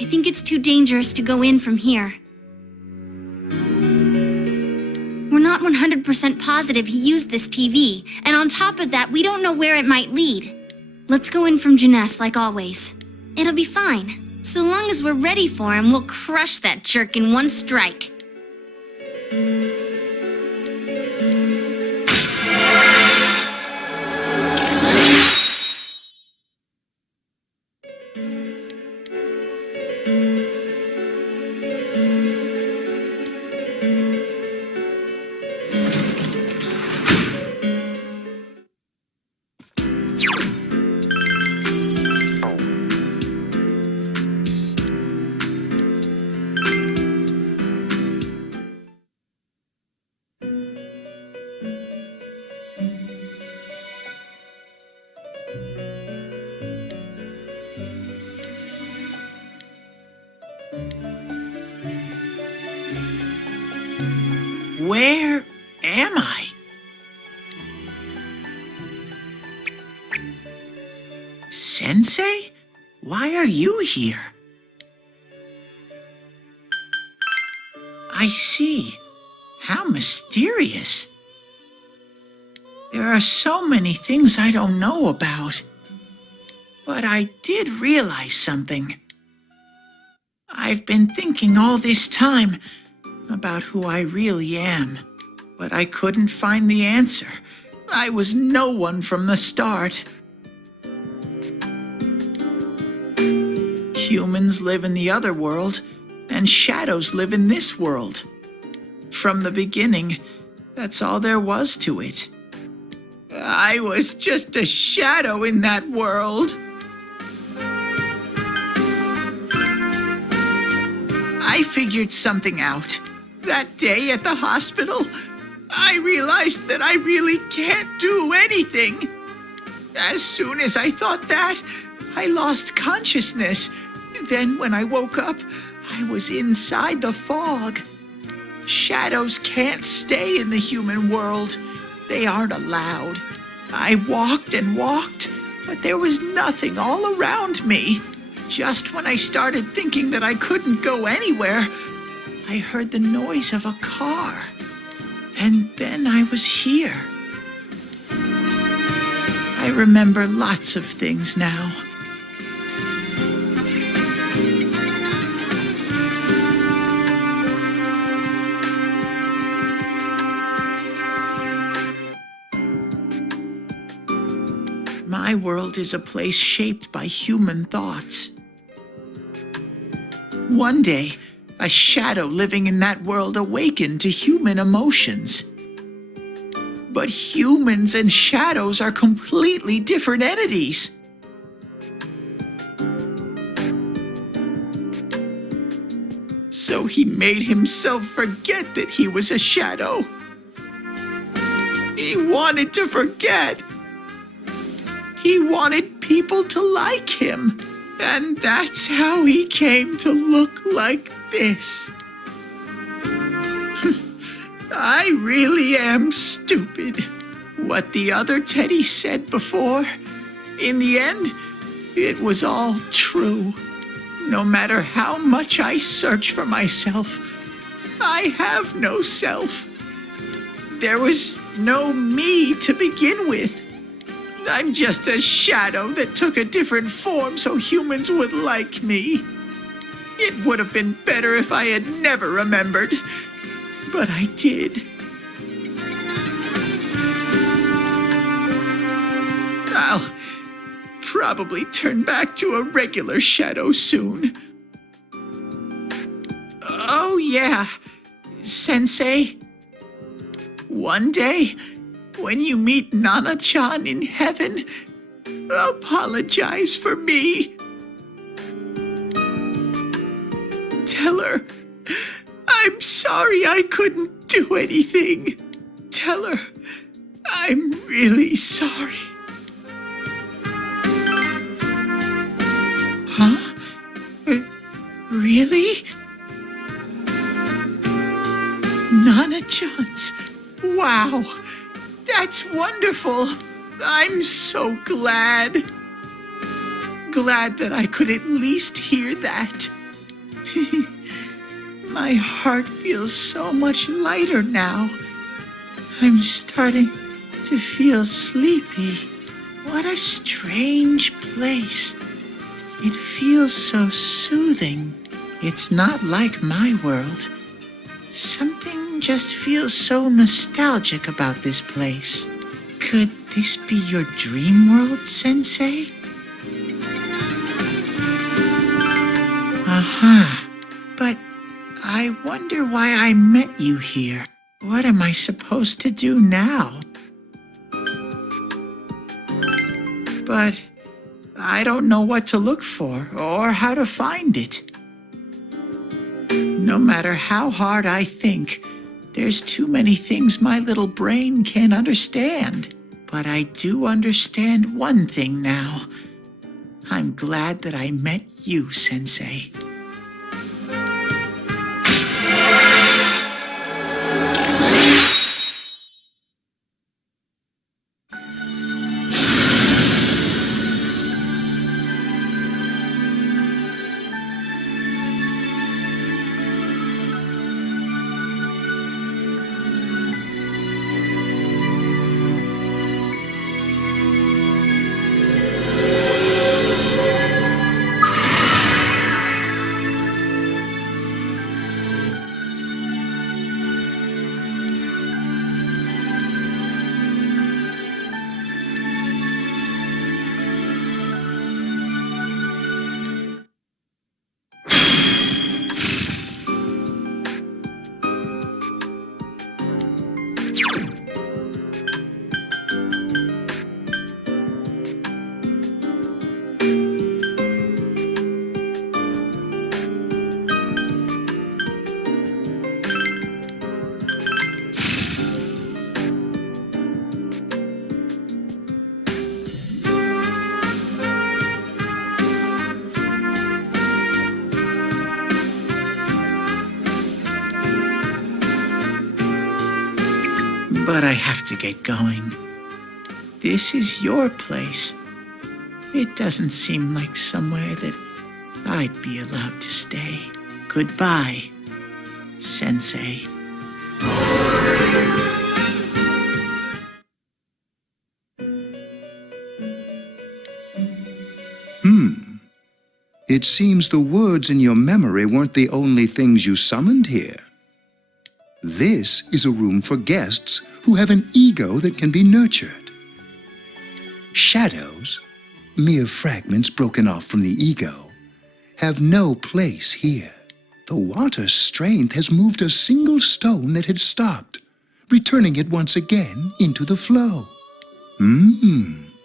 I think it's too dangerous to go in from here. We're not 100% positive he used this TV, and on top of that, we don't know where it might lead. Let's go in from Jeunesse like always. It'll be fine. So long as we're ready for him, we'll crush that jerk in one strike. am I? Sensei? Why are you here? I see. How mysterious. There are so many things I don't know about. But I did realize something. I've been thinking all this time about who I really am, but I couldn't find the answer. I was no one from the start. Humans live in the other world, and shadows live in this world. From the beginning, that's all there was to it. I was just a shadow in that world. I figured something out. That day at the hospital, I realized that I really can't do anything. As soon as I thought that, I lost consciousness. Then when I woke up, I was inside the fog. Shadows can't stay in the human world. They aren't allowed. I walked and walked, but there was nothing all around me. Just when I started thinking that I couldn't go anywhere, I heard the noise of a car. And then I was here. I remember lots of things now. My world is a place shaped by human thoughts. One day, a shadow living in that world awakened to human emotions. But humans and shadows are completely different entities. So he made himself forget that he was a shadow. He wanted to forget. He wanted people to like him. And that's how he came to look like this. I really am stupid. What the other Teddy said before, in the end, it was all true. No matter how much I search for myself, I have no self. There was no me to begin with. I'm just a shadow that took a different form so humans would like me. It would have been better if I had never remembered, but I did. I'll probably turn back to a regular shadow soon. Oh yeah, Sensei. One day, when you meet Nana-chan in heaven, apologize for me. Tell her, I'm sorry I couldn't do anything. Tell her, I'm really sorry. Huh? Really? Nana-chan's. Wow. That's wonderful. I'm so glad. Glad that I could at least hear that. My heart feels so much lighter now. I'm starting to feel sleepy. What a strange place. It feels so soothing. It's not like my world. Something just feels so nostalgic about this place. Could this be your dream world, Sensei? Aha. But I wonder why I met you here. What am I supposed to do now? But I don't know what to look for or how to find it. No matter how hard I think, there's too many things my little brain can't understand. But I do understand one thing now. I'm glad that I met you, Sensei. But I have to get going. This is your place. It doesn't seem like somewhere that I'd be allowed to stay. Goodbye, Sensei. It seems the words in your memory weren't the only things you summoned here. This is a room for guests who have an ego that can be nurtured. Shadows, mere fragments broken off from the ego, have no place here. The water's strength has moved a single stone that had stopped, returning it once again into the flow.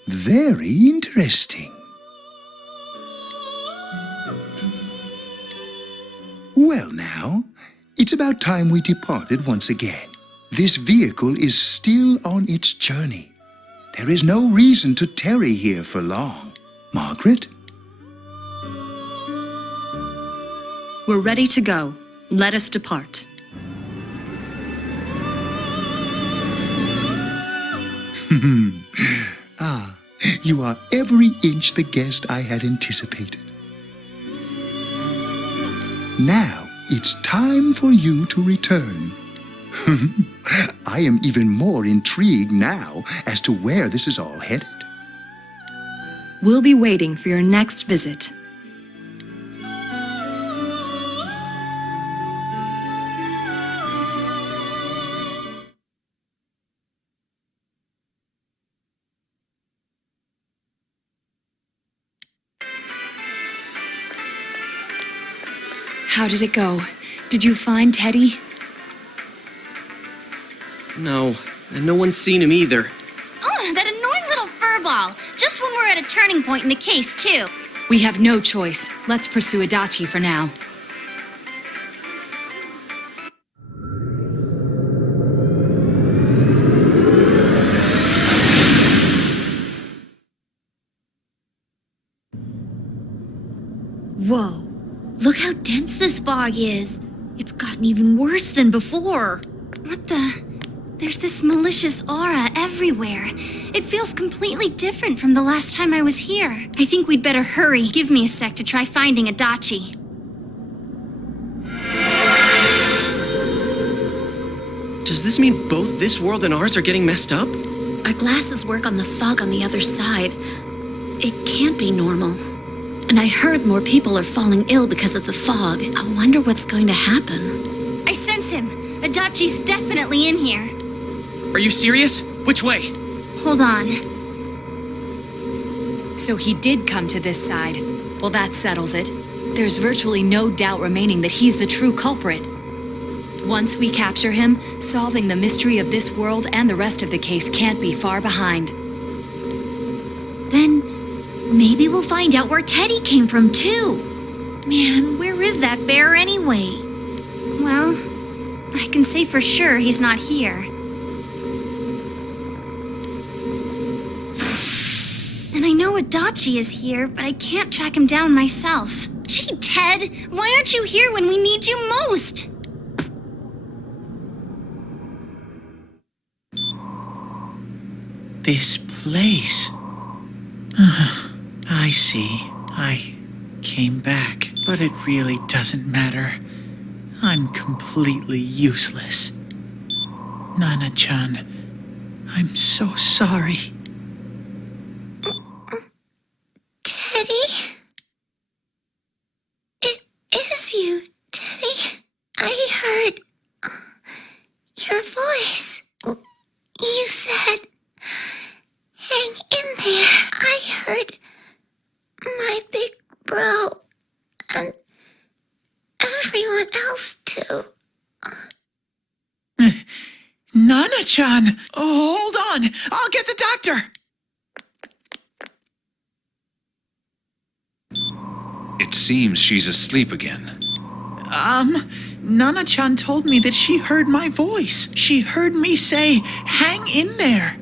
Very interesting. Well now, it's about time we departed once again. This vehicle is still on its journey. There is no reason to tarry here for long. Margaret? We're ready to go. Let us depart. You are every inch the guest I had anticipated. Now, it's time for you to return. I am even more intrigued now as to where this is all headed. We'll be waiting for your next visit. How did it go? Did you find Teddy? No, and no one's seen him either. Oh, that annoying little furball. Just when we're at a turning point in the case, too. We have no choice. Let's pursue Adachi for now. Whoa. Look how dense this fog is. It's gotten even worse than before. What the? There's this malicious aura everywhere. It feels completely different from the last time I was here. I think we'd better hurry. Give me a sec to try finding Adachi. Does this mean both this world and ours are getting messed up? Our glasses work on the fog on the other side. It can't be normal. And I heard more people are falling ill because of the fog. I wonder what's going to happen. I sense him. Adachi's definitely in here. Are you serious? Which way? Hold on. So he did come to this side. Well, that settles it. There's virtually no doubt remaining that he's the true culprit. Once we capture him, solving the mystery of this world and the rest of the case can't be far behind. Then maybe we'll find out where Teddy came from, too. Man, where is that bear anyway? Well, I can say for sure he's not here. And I know Adachi is here, but I can't track him down myself. Gee, Ted, why aren't you here when we need you most? This place. I see. I came back, but it really doesn't matter. I'm completely useless. Nana-chan, I'm so sorry. Teddy? It is you, Teddy. I heard your voice. You said, hang in there. I heard my big bro and everyone else too. Nana-chan! Oh, hold on! I'll get the doctor! It seems she's asleep again. Nana-chan told me that she heard my voice. She heard me say, hang in there.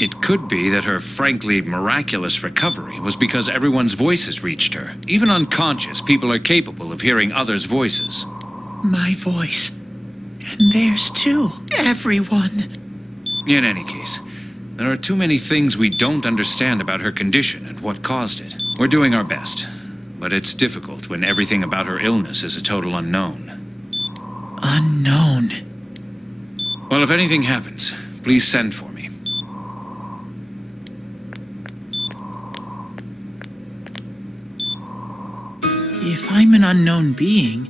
It could be that her frankly miraculous recovery was because everyone's voices reached her. Even unconscious, people are capable of hearing others' voices. My voice. And theirs too. Everyone. In any case, there are too many things we don't understand about her condition and what caused it. We're doing our best, but it's difficult when everything about her illness is a total unknown. Unknown. Well, if anything happens, please send for me. If I'm an unknown being,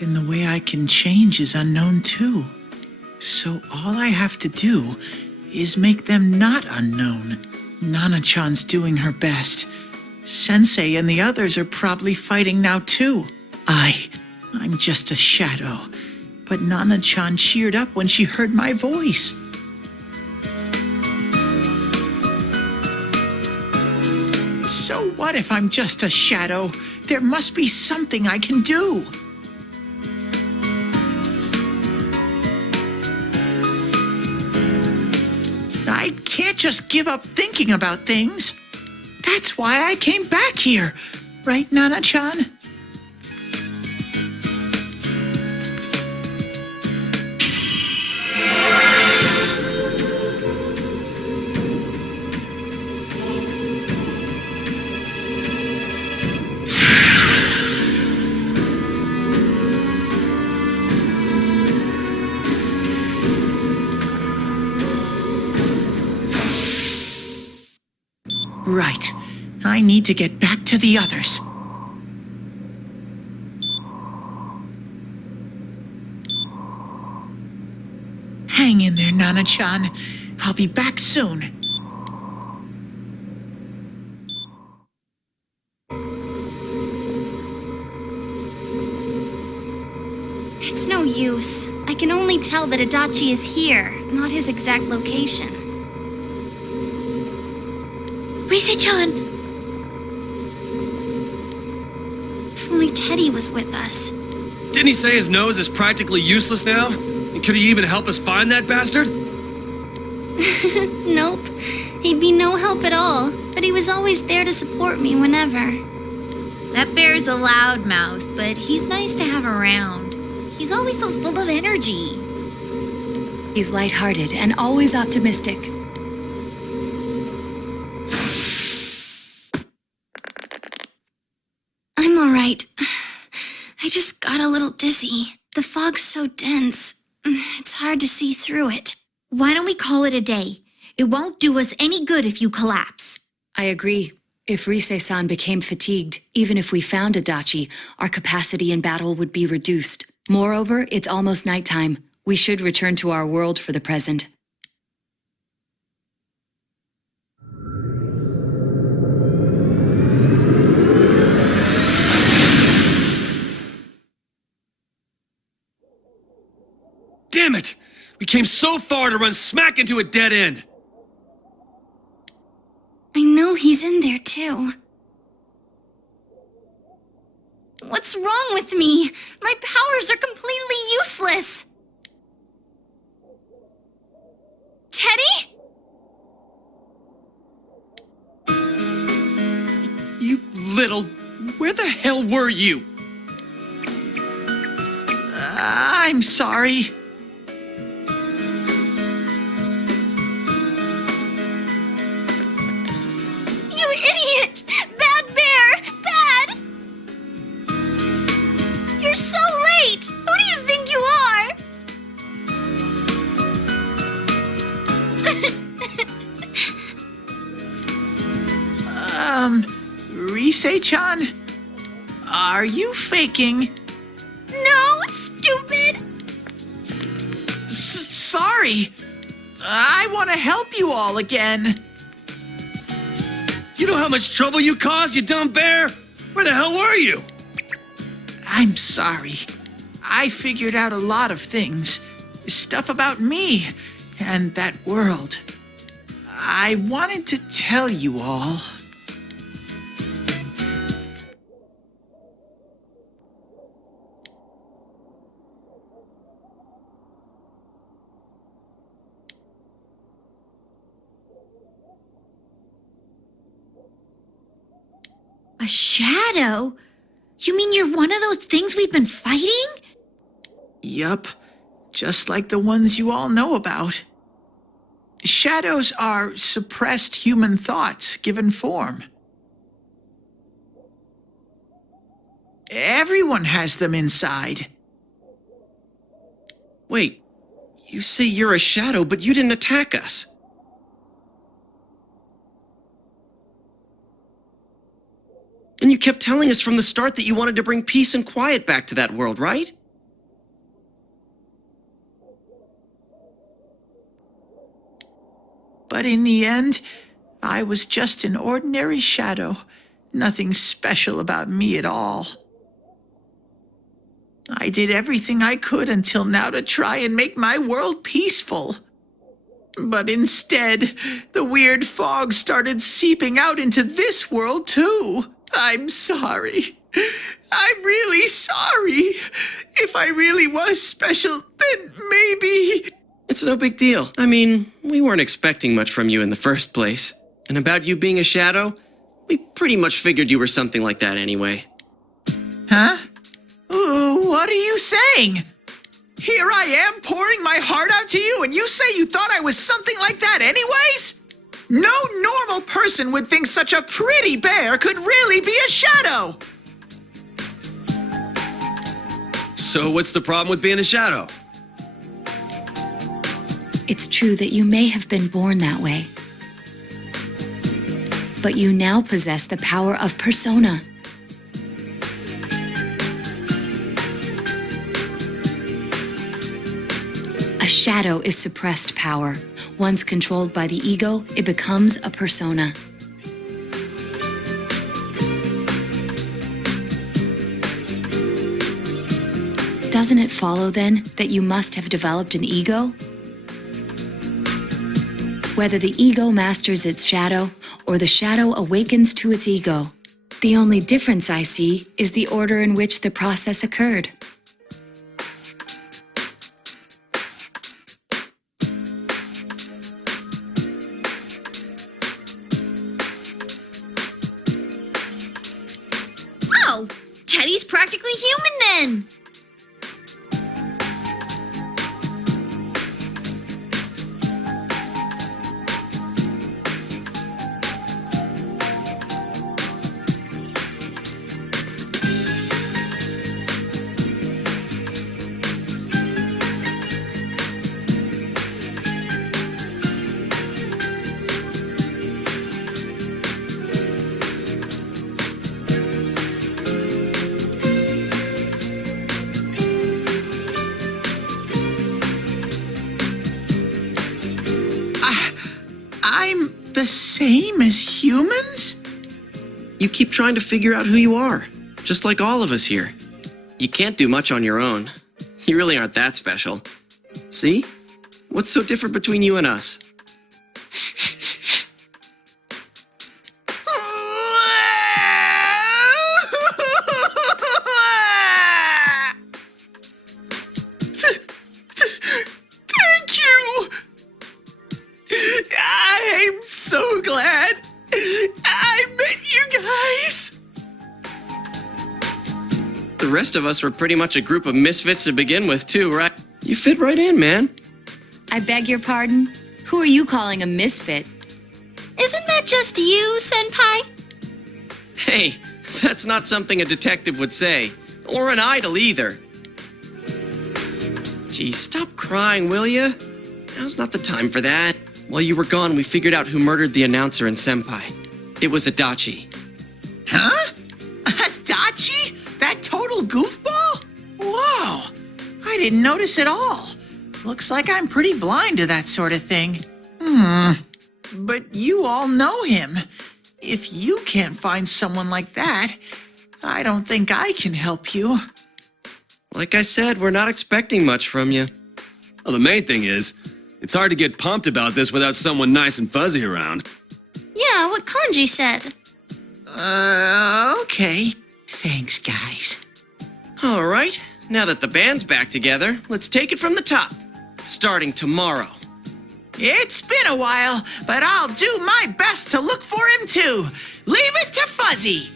then the way I can change is unknown too. So all I have to do is make them not unknown. Nana-chan's doing her best. Sensei and the others are probably fighting now too. I'm just a shadow. But Nana-chan cheered up when she heard my voice. So what if I'm just a shadow? There must be something I can do. I can't just give up thinking about things. That's why I came back here. Right, Nana-chan? Right. I need to get back to the others. Hang in there, Nana-chan. I'll be back soon. It's no use. I can only tell that Adachi is here, not his exact location. Rise-chan! If only Teddy was with us. Didn't he say his nose is practically useless now? And could he even help us find that bastard? Nope. He'd be no help at all, but he was always there to support me whenever. That bear's a loudmouth, but he's nice to have around. He's always so full of energy. He's lighthearted and always optimistic. I'm alright. I just got a little dizzy. The fog's so dense. It's hard to see through it. Why don't we call it a day? It won't do us any good if you collapse. I agree. If Rise-san became fatigued, even if we found Adachi, our capacity in battle would be reduced. Moreover, it's almost nighttime. We should return to our world for the present. Damn it! We came so far to run smack into a dead end! I know he's in there too. What's wrong with me? My powers are completely useless. Teddy? You little... Where the hell were you? I'm sorry. You idiot! Bad bear! Bad! You're so late! Who do you think you are? Rise-chan? Are you faking? No, stupid! Sorry. I want to help you all again. You know how much trouble you caused, you dumb bear? Where the hell were you? I'm sorry. I figured out a lot of things. Stuff about me and that world. I wanted to tell you all. A shadow? You mean you're one of those things we've been fighting? Yup. just like the ones you all know about. Shadows are suppressed human thoughts given form. Everyone has them inside. Wait, you say you're a shadow, but you didn't attack us. And you kept telling us from the start that you wanted to bring peace and quiet back to that world, right? But in the end, I was just an ordinary shadow. Nothing special about me at all. I did everything I could until now to try and make my world peaceful. But instead, the weird fog started seeping out into this world too. I'm sorry. I'm really sorry. If I really was special, then maybe... It's no big deal. I mean, we weren't expecting much from you in the first place. And about you being a shadow, we pretty much figured you were something like that anyway. Huh? Ooh, what are you saying? Here I am pouring my heart out to you, and you say you thought I was something like that anyways? No normal person would think such a pretty bear could really be a shadow! So what's the problem with being a shadow? It's true that you may have been born that way. But you now possess the power of persona. A shadow is suppressed power. Once controlled by the ego, it becomes a persona. Doesn't it follow, then, that you must have developed an ego? Whether the ego masters its shadow, or the shadow awakens to its ego, the only difference I see is the order in which the process occurred. Oh, Teddy's practically human then. I'm the same as humans? You keep trying to figure out who you are, just like all of us here. You can't do much on your own. You really aren't that special. See? What's so different between you and us? Thank you! I'm so glad I met you guys! The rest of us were pretty much a group of misfits to begin with, too, right? You fit right in, man. I beg your pardon? Who are you calling a misfit? Isn't that just you, Senpai? Hey, that's not something a detective would say. Or an idol either. Gee, stop crying, will ya? Now's not the time for that. While you were gone, we figured out who murdered the announcer and Senpai. It was Adachi. Huh? Adachi? That total goofball? Whoa! I didn't notice at all. Looks like I'm pretty blind to that sort of thing. But you all know him. If you can't find someone like that, I don't think I can help you. Like I said, we're not expecting much from you. Well, the main thing is, it's hard to get pumped about this without someone nice and fuzzy around. Yeah, what Kanji said. Okay. Thanks, guys. All right, now that the band's back together, let's take it from the top. Starting tomorrow. It's been a while, but I'll do my best to look for him too. Leave it to Fuzzy.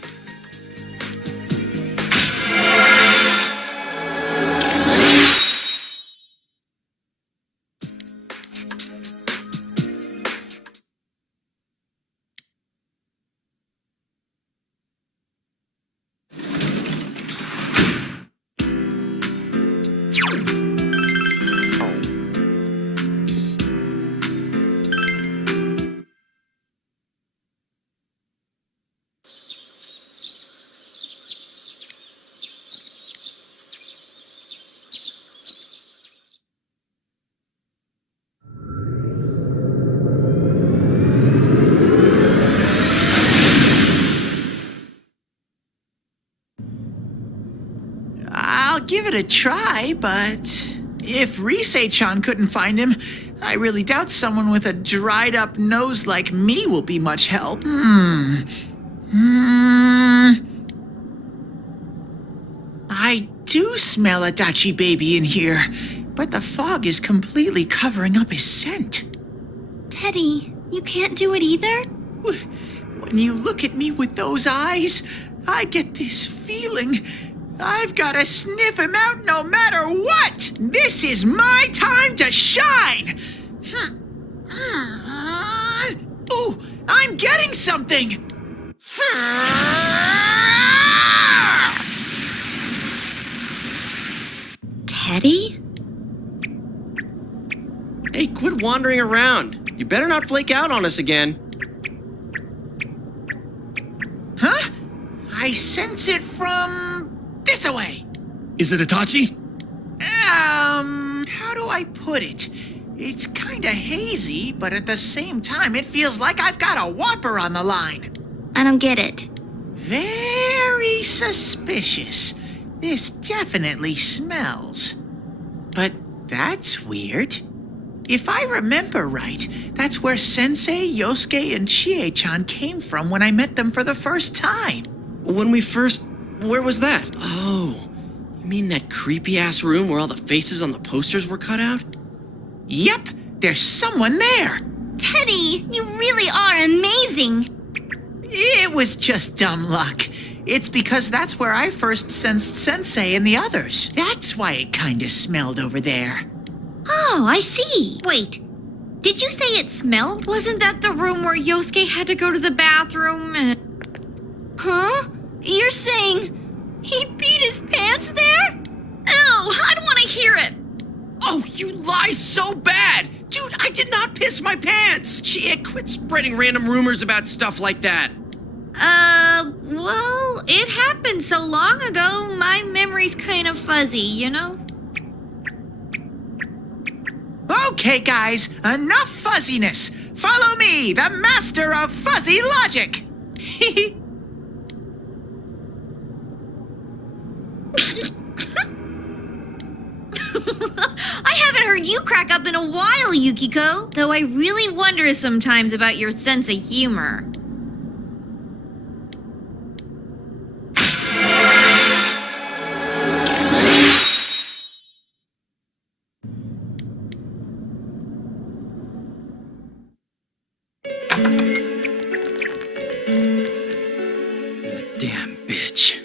I'll give it a try, but if Risei-chan couldn't find him, I really doubt someone with a dried up nose like me will be much help. I do smell a Dachi baby in here, but the fog is completely covering up his scent. Teddy, you can't do it either? When you look at me with those eyes, I get this feeling I've got to sniff him out no matter what! This is my time to shine! Ooh, I'm getting something! Teddy? Hey, quit wandering around. You better not flake out on us again. Huh? I sense it from this away. Is it Itachi? How do I put it? It's kinda hazy, but at the same time, it feels like I've got a whopper on the line. I don't get it. Very suspicious. This definitely smells. But that's weird. If I remember right, that's where Sensei, Yosuke, and Chie-chan came from when I met them for the first time. Where was that? Oh, you mean that creepy-ass room where all the faces on the posters were cut out? Yep, there's someone there. Teddy, you really are amazing. It was just dumb luck. It's because that's where I first sensed Sensei and the others. That's why it kinda smelled over there. Oh, I see. Wait, did you say it smelled? Wasn't that the room where Yosuke had to go to the bathroom? Huh? You're saying he beat his pants there? Ew, I don't want to hear it. Oh, you lie so bad! Dude, I did not piss my pants! Chie, quit spreading random rumors about stuff like that. Well, it happened so long ago, my memory's kind of fuzzy, you know? Okay, guys, enough fuzziness. Follow me, the master of fuzzy logic. I haven't heard you crack up in a while, Yukiko. Though I really wonder sometimes about your sense of humor. Damn bitch.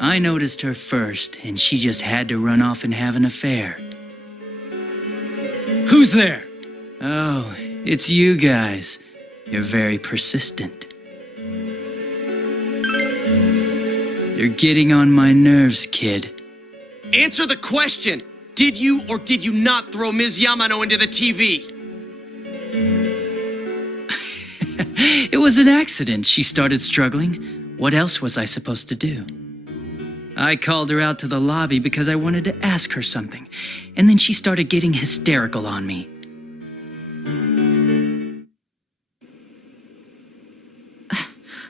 I noticed her first, and she just had to run off and have an affair. Who's there? Oh, it's you guys. You're very persistent. You're getting on my nerves, kid. Answer the question! Did you or did you not throw Ms. Yamano into the TV? It was an accident. She started struggling. What else was I supposed to do? I called her out to the lobby because I wanted to ask her something, and then she started getting hysterical on me.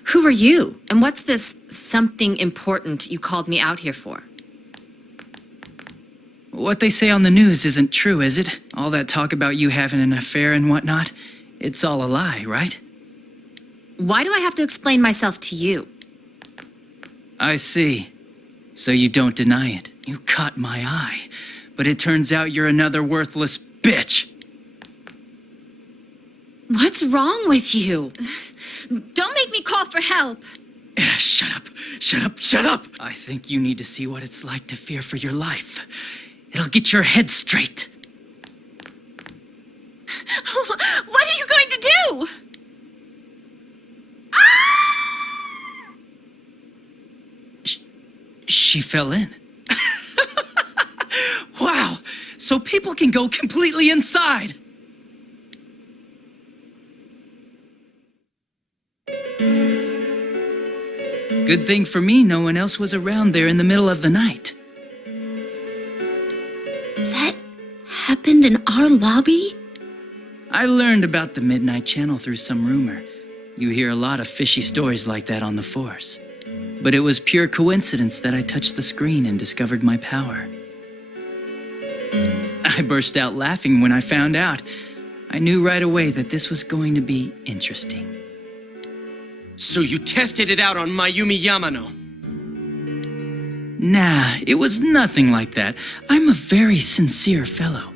Who are you? And what's this something important you called me out here for? What they say on the news isn't true, is it? All that talk about you having an affair and whatnot? It's all a lie, right? Why do I have to explain myself to you? I see. So you don't deny it. You caught my eye. But it turns out you're another worthless bitch. What's wrong with you? Don't make me call for help. Shut up, shut up, shut up! I think you need to see what it's like to fear for your life. It'll get your head straight. What are you going to do? She fell in. so people can go completely inside. Good thing for me, no one else was around there in the middle of the night. That happened in our lobby? I learned about the Midnight Channel through some rumor. You hear a lot of fishy stories like that on the Force. But it was pure coincidence that I touched the screen and discovered my power. I burst out laughing when I found out. I knew right away that this was going to be interesting. So you tested it out on Mayumi Yamano? Nah, it was nothing like that. I'm a very sincere fellow.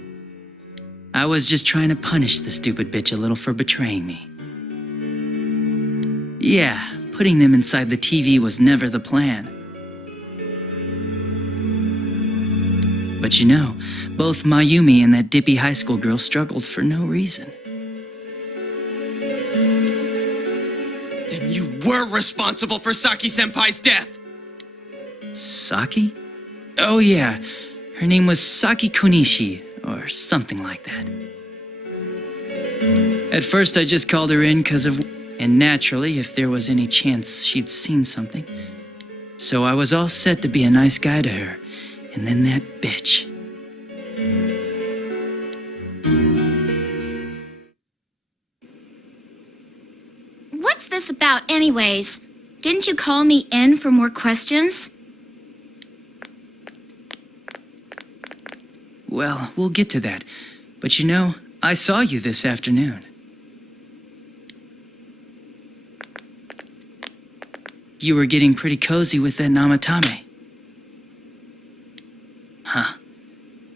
I was just trying to punish the stupid bitch a little for betraying me. Yeah, putting them inside the TV was never the plan. But you know, both Mayumi and that dippy high school girl struggled for no reason. Then you were responsible for Saki-senpai's death! Saki? Oh yeah, her name was Saki Konishi, or something like that. At first I just called her in because of... and naturally, if there was any chance she'd seen something. So I was all set to be a nice guy to her, and then that bitch. What's this about, anyways? Didn't you call me in for more questions? Well, we'll get to that. But you know, I saw you this afternoon. You were getting pretty cozy with that Namatame. Huh.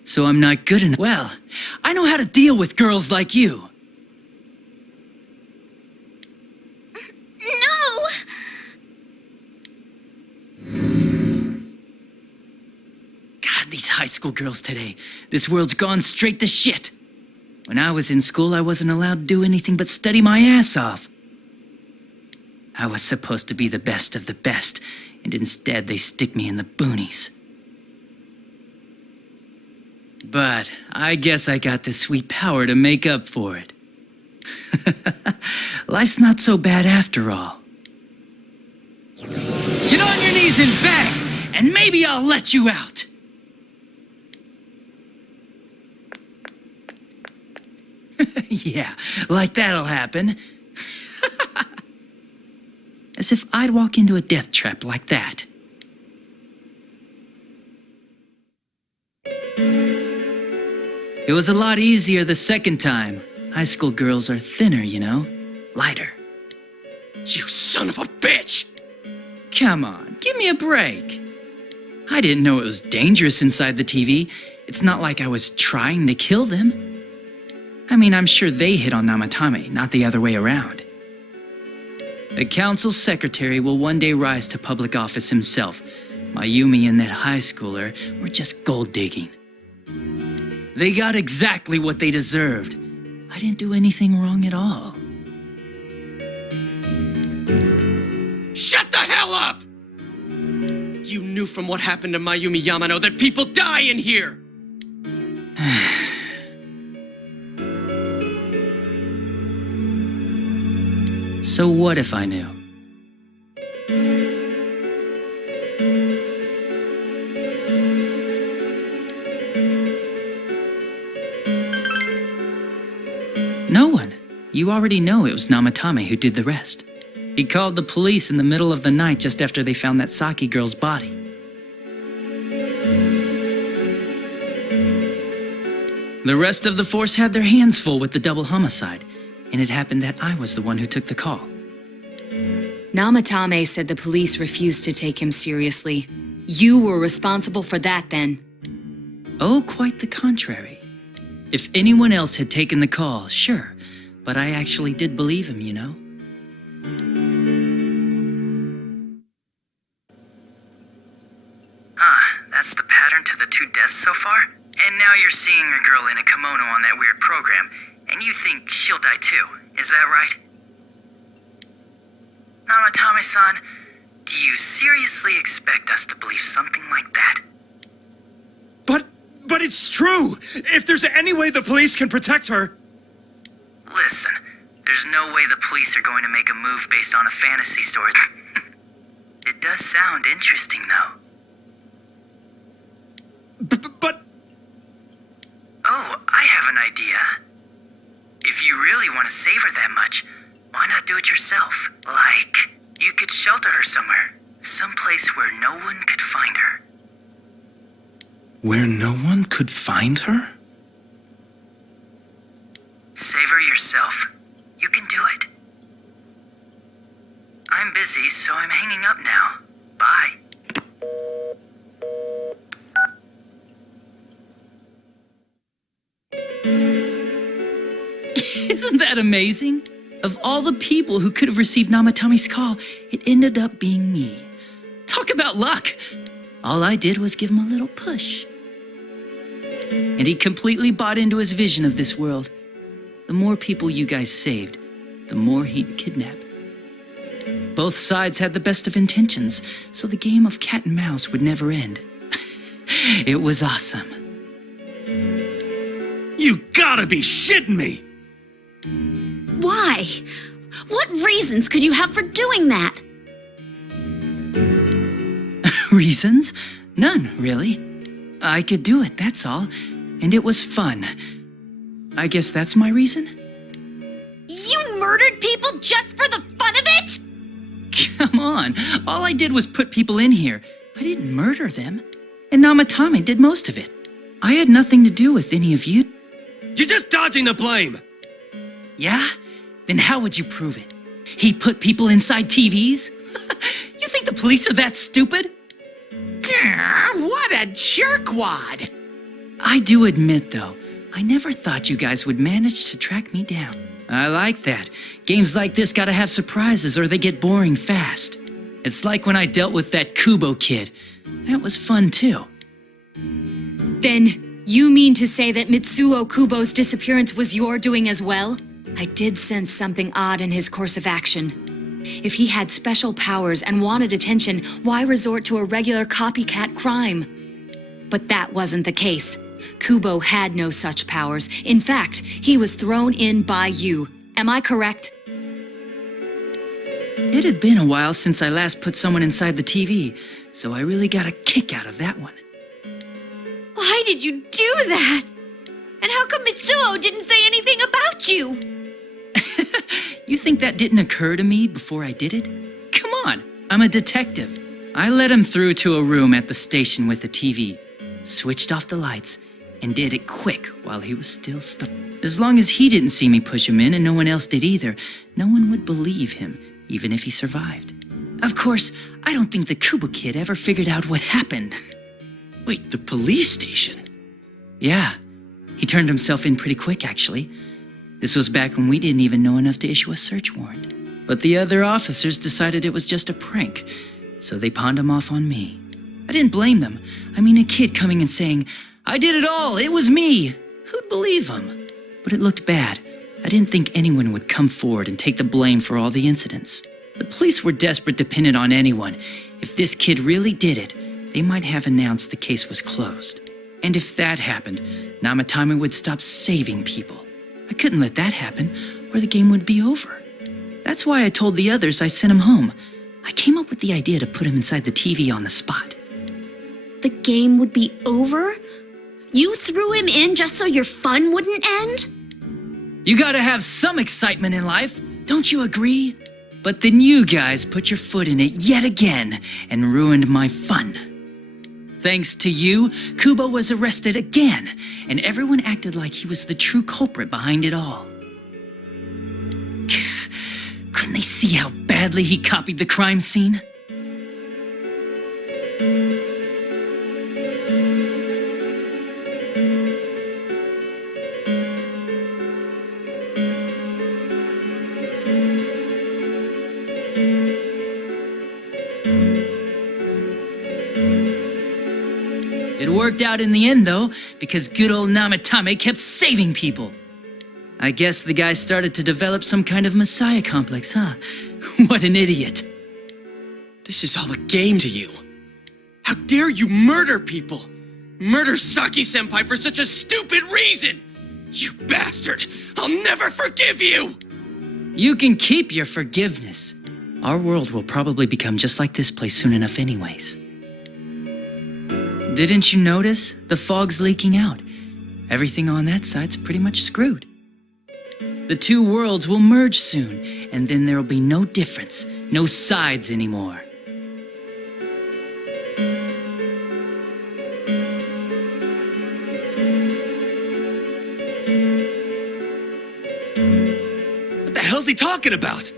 So I'm not good enough. Well, I know how to deal with girls like you. No! God, these high school girls today. This world's gone straight to shit. When I was in school, I wasn't allowed to do anything but study my ass off. I was supposed to be the best of the best, and instead they stick me in the boonies. But I guess I got the sweet power to make up for it. Life's not so bad after all. Get on your knees and beg, and maybe I'll let you out. Yeah, like that'll happen. As if I'd walk into a death trap like that. It was a lot easier the second time. High school girls are thinner, you know? Lighter. You son of a bitch! Come on, give me a break. I didn't know it was dangerous inside the TV. It's not like I was trying to kill them. I mean, I'm sure they hit on Namatame, not the other way around. The council secretary will one day rise to public office himself. Mayumi and that high schooler were just gold digging. They got exactly what they deserved. I didn't do anything wrong at all. Shut the hell up! You knew from what happened to Mayumi Yamano that people die in here! So what if I knew? No one. You already know it was Namatame who did the rest. He called the police in the middle of the night just after they found that Saki girl's body. The rest of the force had their hands full with the double homicide, and it happened that I was the one who took the call. Namatame said the police refused to take him seriously. You were responsible for that then. Oh, quite the contrary. If anyone else had taken the call, sure, but I actually did believe him, you know? That's the pattern to the 2 deaths so far? And now you're seeing a girl in a kimono on that weird program, and you think she'll die too, is that right? Namatame-san, do you seriously expect us to believe something like that? But But it's true! If there's any way the police can protect her... Listen, there's no way the police are going to make a move based on a fantasy story. It does sound interesting, though. But... Oh, I have an idea. If you really want to save her that much, why not do it yourself? Like, you could shelter her somewhere. Someplace where no one could find her. Where no one could find her? Save her yourself. You can do it. I'm busy, so I'm hanging up now. Bye. Isn't that amazing? Of all the people who could have received Namatame's call, it ended up being me. Talk about luck! All I did was give him a little push. And he completely bought into his vision of this world. The more people you guys saved, the more he'd kidnap. Both sides had the best of intentions, so the game of cat and mouse would never end. It was awesome. You gotta be shitting me! Why? What reasons could you have for doing that? Reasons? None, really. I could do it, that's all. And it was fun. I guess that's my reason? You murdered people just for the fun of it? Come on, all I did was put people in here. I didn't murder them. And Namatame did most of it. I had nothing to do with any of you. You're just dodging the blame! Yeah? Then how would you prove it? He put people inside TVs? You think the police are that stupid? What a jerkwad! I do admit, though, I never thought you guys would manage to track me down. I like that. Games like this gotta have surprises or they get boring fast. It's like when I dealt with that Kubo kid. That was fun, too. Then, you mean to say that Mitsuo Kubo's disappearance was your doing as well? I did sense something odd in his course of action. If he had special powers and wanted attention, why resort to a regular copycat crime? But that wasn't the case. Kubo had no such powers. In fact, he was thrown in by you. Am I correct? It had been a while since I last put someone inside the TV, so I really got a kick out of that one. Why did you do that? And how come Mitsuo didn't say anything about you? You think that didn't occur to me before I did it? Come on, I'm a detective. I let him through to a room at the station with a TV, switched off the lights, and did it quick while he was still stuck. As long as he didn't see me push him in and no one else did either, no one would believe him, even if he survived. Of course, I don't think the Kubo kid ever figured out what happened. Wait, the police station? Yeah, he turned himself in pretty quick, actually. This was back when we didn't even know enough to issue a search warrant. But the other officers decided it was just a prank, so they pawned him off on me. I didn't blame them. I mean, a kid coming and saying, "I did it all, it was me." Who'd believe him? But it looked bad. I didn't think anyone would come forward and take the blame for all the incidents. The police were desperate to pin it on anyone. If this kid really did it, they might have announced the case was closed. And if that happened, Namatame would stop saving people. I couldn't let that happen, or the game would be over. That's why I told the others I sent him home. I came up with the idea to put him inside the TV on the spot. The game would be over? You threw him in just so your fun wouldn't end? You gotta have some excitement in life, don't you agree? But then you guys put your foot in it yet again and ruined my fun. Thanks to you, Kubo was arrested again, and everyone acted like he was the true culprit behind it all. Couldn't they see how badly he copied the crime scene? It worked out in the end, though, because good old Namatame kept saving people. I guess the guy started to develop some kind of messiah complex, huh? What an idiot. This is all a game to you. How dare you murder people? Murder Saki-senpai for such a stupid reason! You bastard! I'll never forgive you! You can keep your forgiveness. Our world will probably become just like this place soon enough anyways. Didn't you notice? The fog's leaking out. Everything on that side's pretty much screwed. The two worlds will merge soon, and then there'll be no difference, no sides anymore. What the hell's he talking about?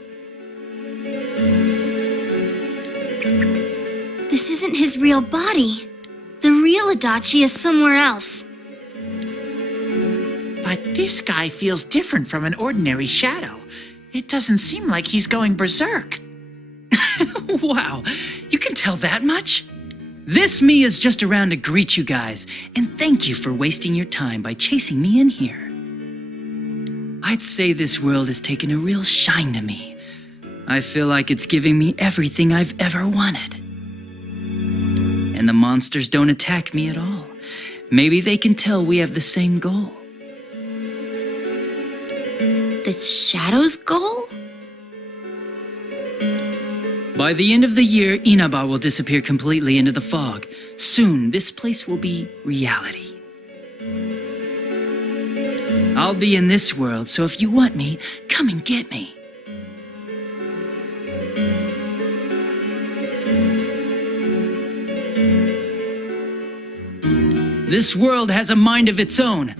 This isn't his real body. The real Adachi is somewhere else. But this guy feels different from an ordinary shadow. It doesn't seem like he's going berserk. Wow, you can tell that much? This me is just around to greet you guys, and thank you for wasting your time by chasing me in here. I'd say this world has taken a real shine to me. I feel like it's giving me everything I've ever wanted. And the monsters don't attack me at all. Maybe they can tell we have the same goal. The Shadow's goal? By the end of the year, Inaba will disappear completely into the fog. Soon, this place will be reality. I'll be in this world, so if you want me, come and get me. This world has a mind of its own.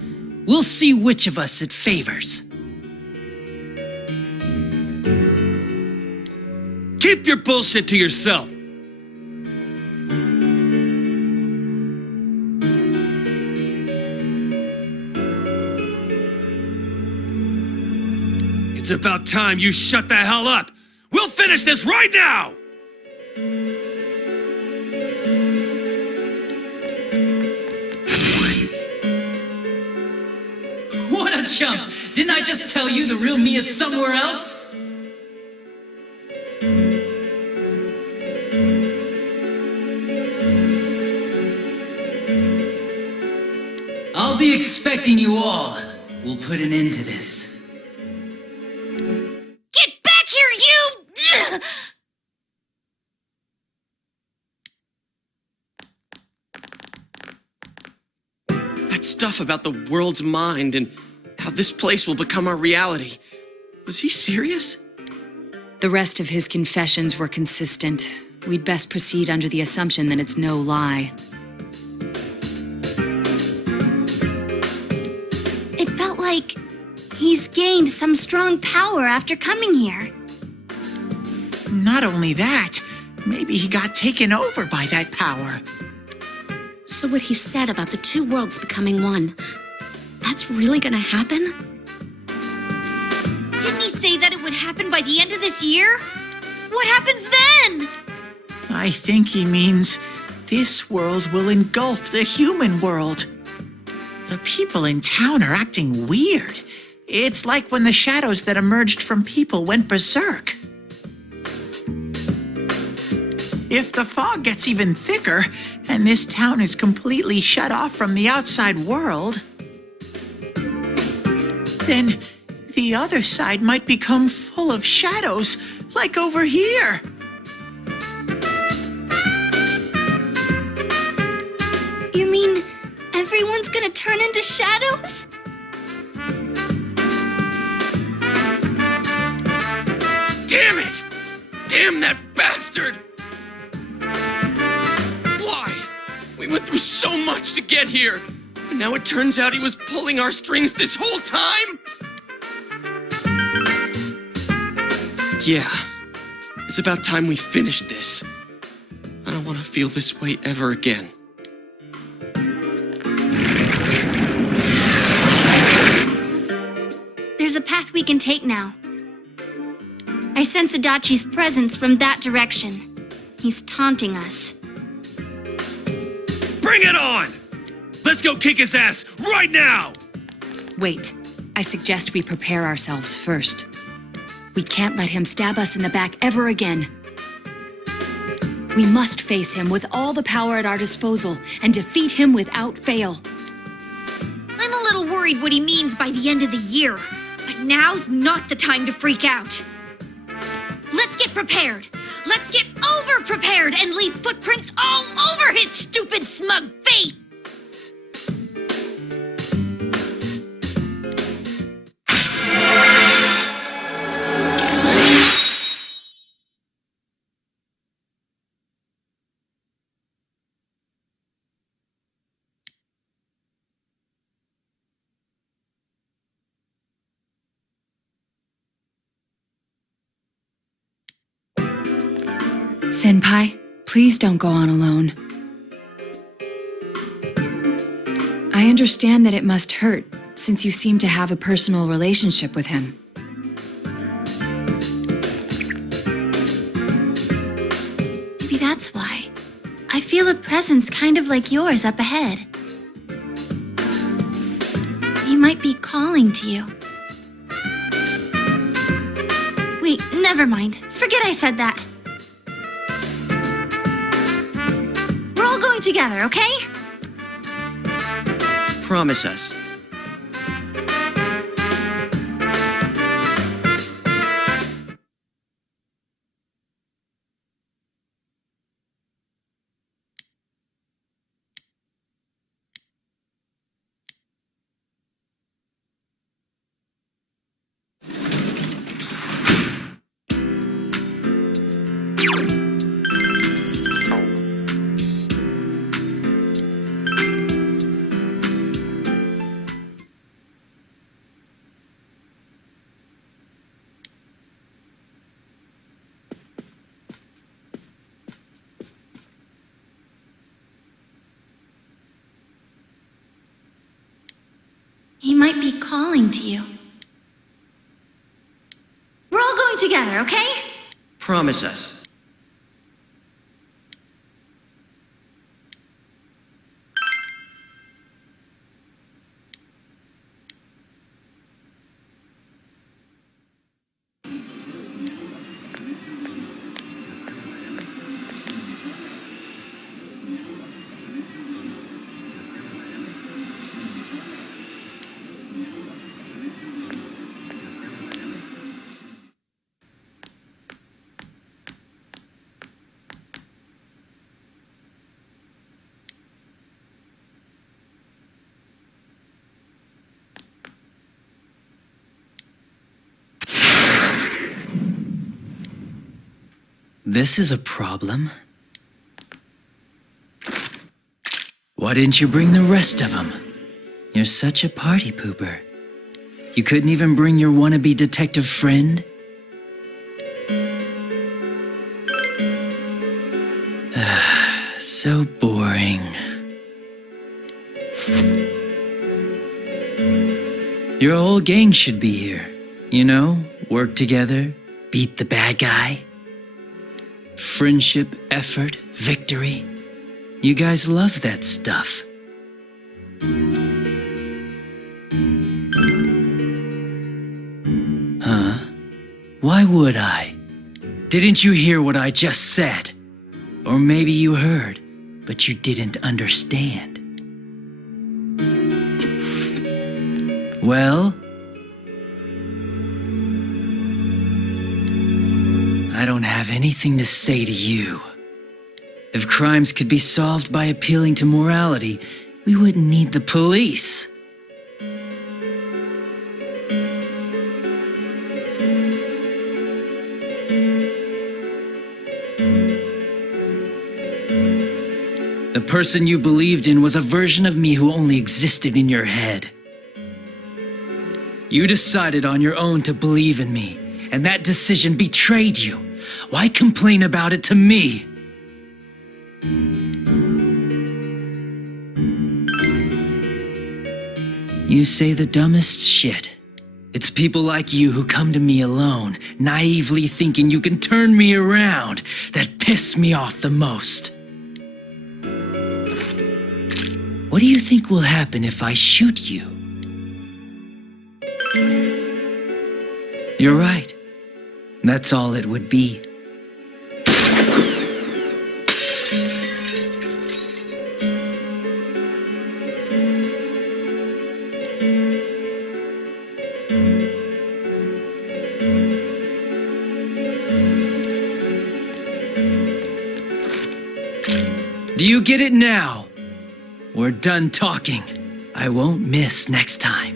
We'll see which of us it favors. Keep your bullshit to yourself. It's about time you shut the hell up. We'll finish this right now! What a chump! Didn't I just tell you the real me is somewhere else? I'll be expecting you all. We'll put an end to this. Get back here, you! That stuff about the world's mind and how this place will become our reality. Was he serious? The rest of his confessions were consistent. We'd best proceed under the assumption that it's no lie. It felt like he's gained some strong power after coming here. Not only that, maybe he got taken over by that power. So what he said about the two worlds becoming one, that's really gonna happen? Didn't he say that it would happen by the end of this year? What happens then? I think he means this world will engulf the human world. The people in town are acting weird. It's like when the shadows that emerged from people went berserk. If the fog gets even thicker, and this town is completely shut off from the outside world, then the other side might become full of shadows, like over here. You mean everyone's gonna turn into shadows? Damn it! Damn that bastard! Why? We went through so much to get here, and now it turns out he was pulling our strings this whole time? Yeah, it's about time we finished this. I don't want to feel this way ever again. There's a path we can take now. I sense Adachi's presence from that direction. He's taunting us. Bring it on! Let's go kick his ass right now! Wait, I suggest we prepare ourselves first. We can't let him stab us in the back ever again. We must face him with all the power at our disposal and defeat him without fail. I'm a little worried what he means by the end of the year, but now's not the time to freak out. Let's get prepared. Let's get over-prepared and leave footprints all over his stupid, smug face! Senpai, please don't go on alone. I understand that it must hurt, since you seem to have a personal relationship with him. Maybe that's why. I feel a presence kind of like yours up ahead. He might be calling to you. Wait, never mind. Forget I said that. We're all going together, okay? Promise us. He might be calling to you. We're all going together, okay? Promise us. This is a problem. Why didn't you bring the rest of them? You're such a party pooper. You couldn't even bring your wannabe detective friend? So boring. Your whole gang should be here. You know, work together, beat the bad guy. Friendship, effort, victory. You guys love that stuff. Huh? Why would I? Didn't you hear what I just said? Or maybe you heard, but you didn't understand. Well, I don't have anything to say to you. If crimes could be solved by appealing to morality, we wouldn't need the police. The person you believed in was a version of me who only existed in your head. You decided on your own to believe in me, and that decision betrayed you. Why complain about it to me? You say the dumbest shit. It's people like you who come to me alone, naively thinking you can turn me around, that piss me off the most. What do you think will happen if I shoot you? You're right. That's all it would be. Do you get it now? We're done talking. I won't miss next time.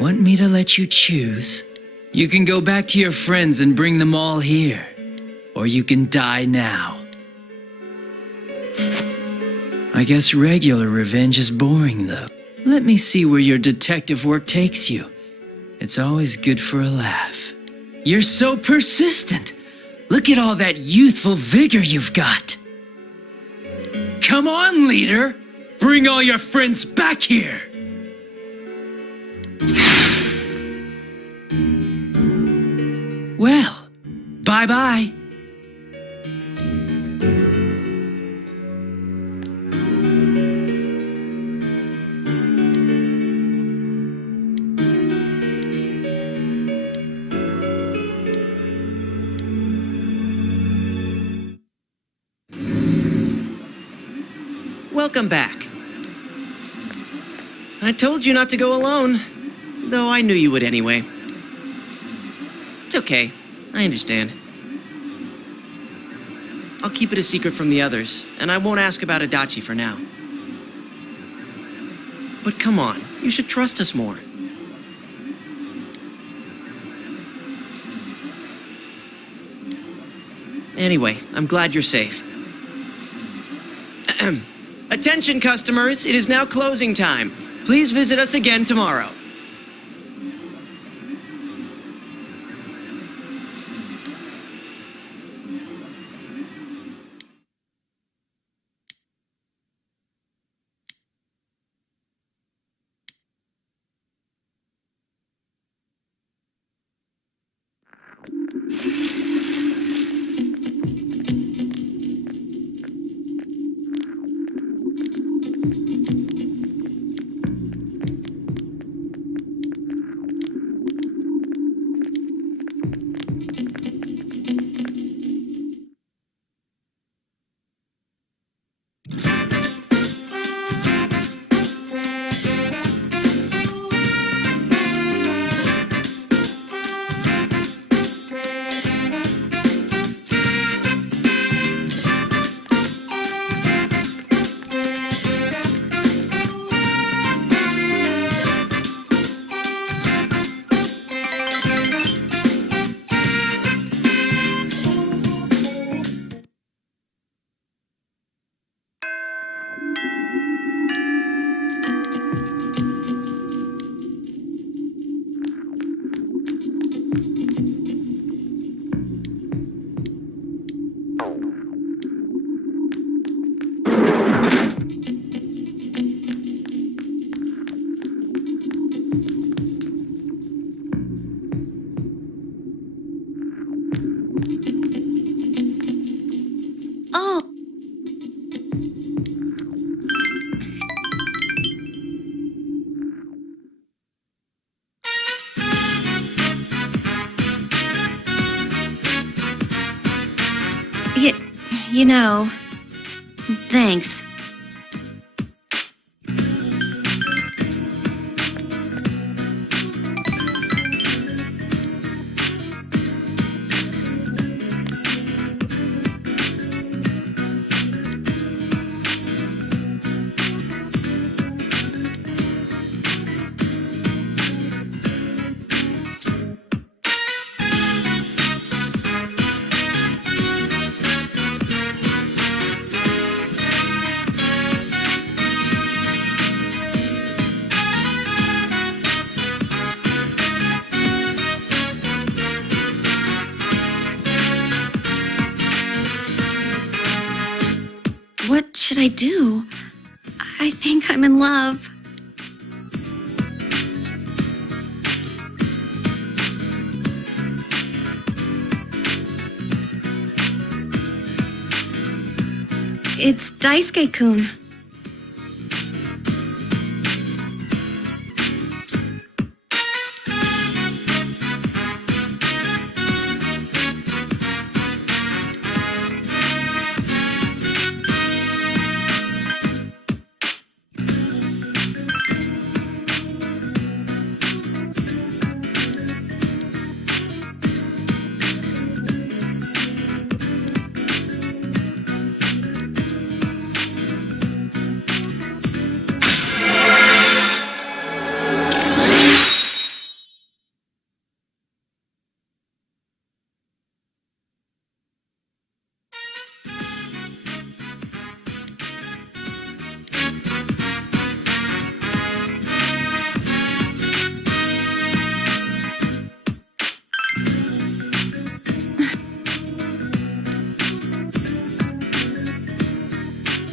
Want me to let you choose? You can go back to your friends and bring them all here. Or you can die now. I guess regular revenge is boring, though. Let me see where your detective work takes you. It's always good for a laugh. You're so persistent. Look at all that youthful vigor you've got. Come on, leader. Bring all your friends back here. Well, bye-bye. Welcome back. I told you not to go alone, though I knew you would anyway. It's okay. I understand. I'll keep it a secret from the others, and I won't ask about Adachi for now. But come on, you should trust us more. Anyway, I'm glad you're safe. Attention, customers, it is now closing time. Please visit us again tomorrow. You know, thanks. What should I do? I think I'm in love. It's Daisuke-kun.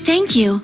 Thank you.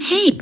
Hey.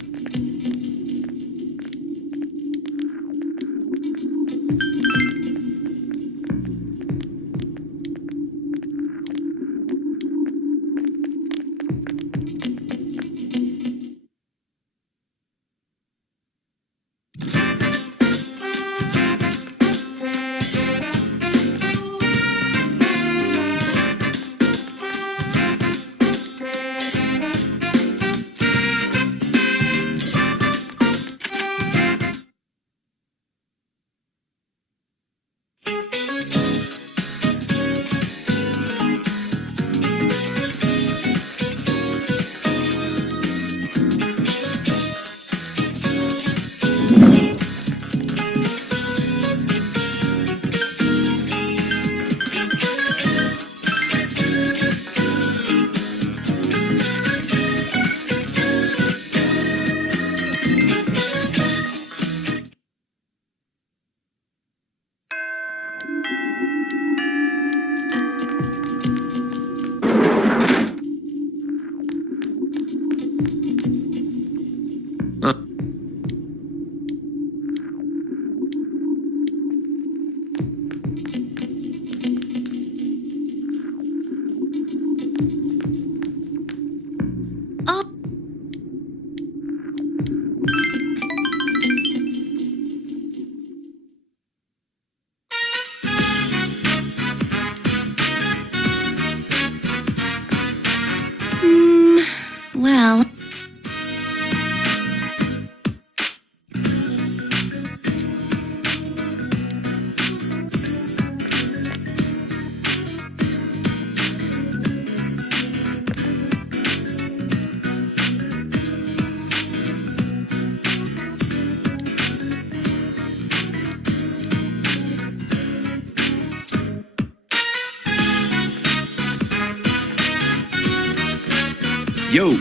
Well... Yo!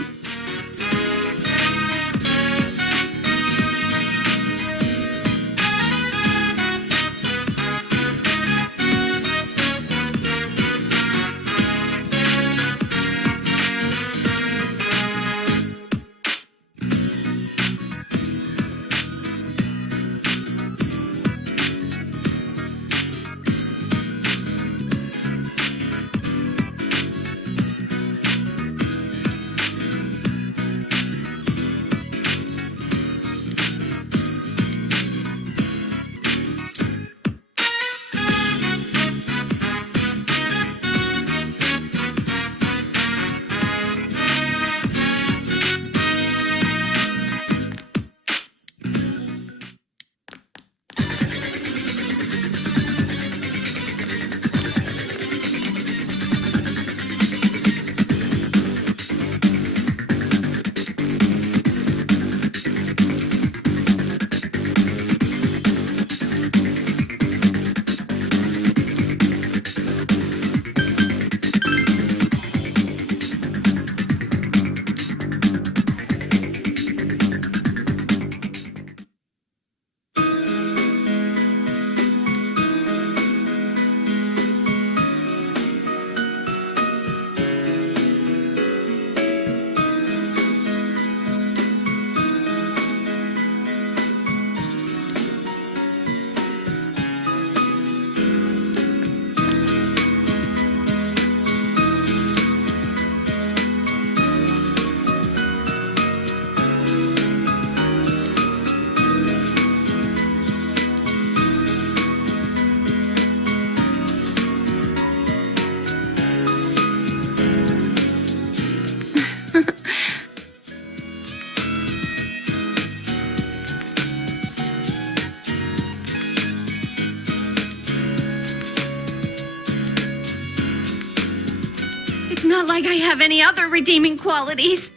Not like I have any other redeeming qualities.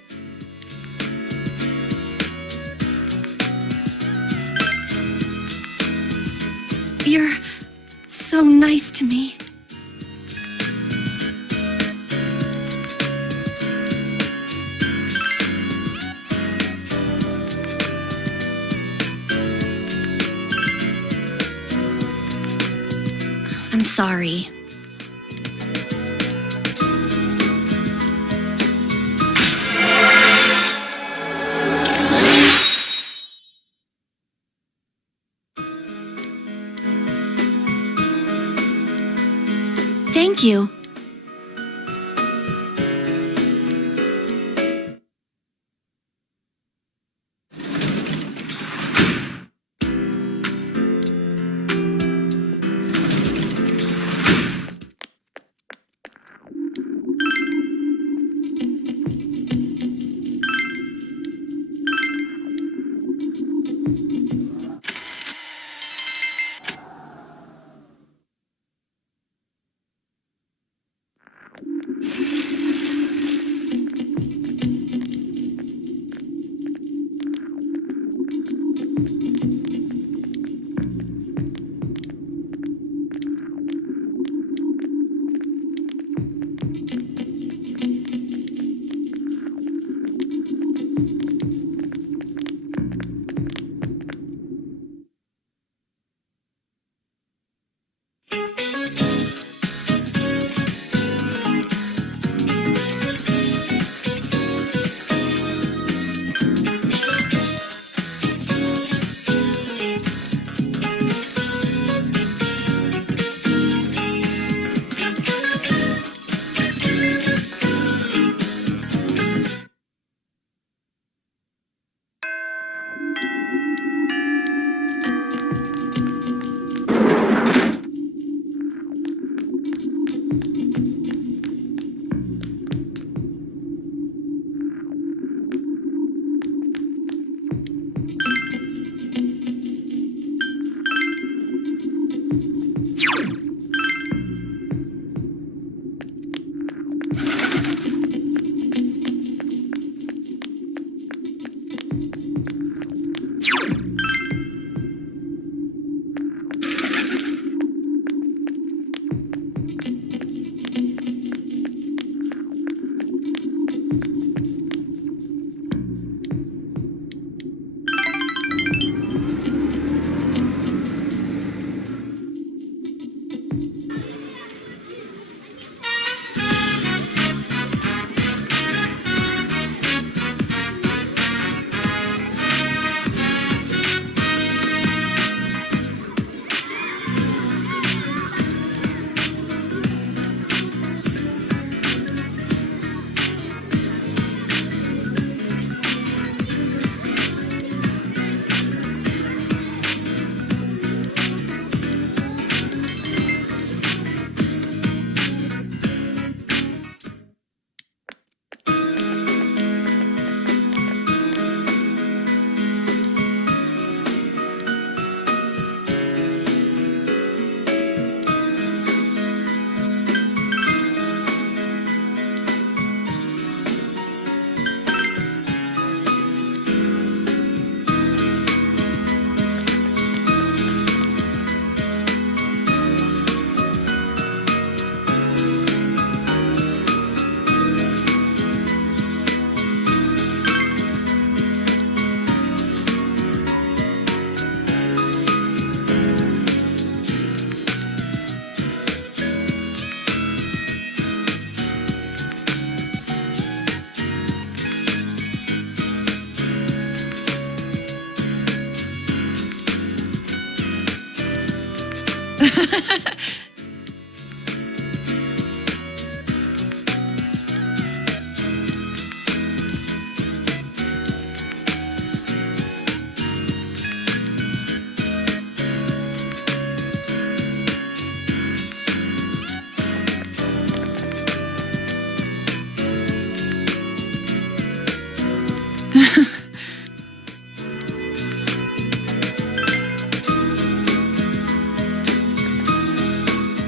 You're so nice to me. I'm sorry. Thank you.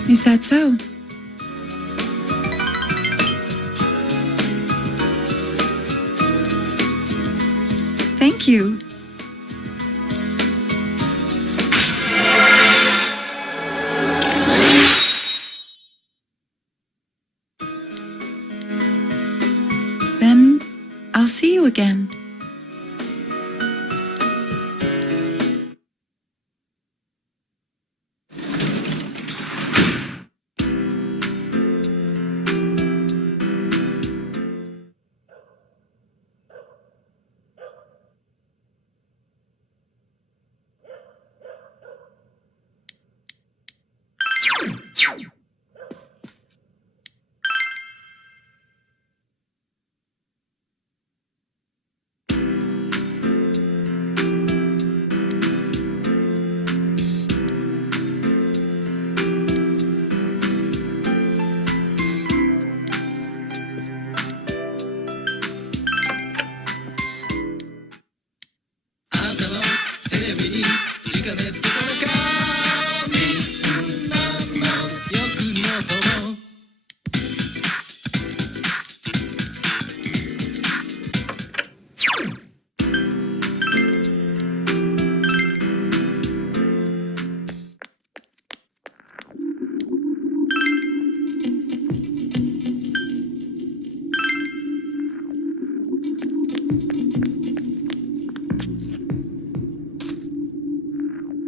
Is that so? Thank you. Then I'll see you again.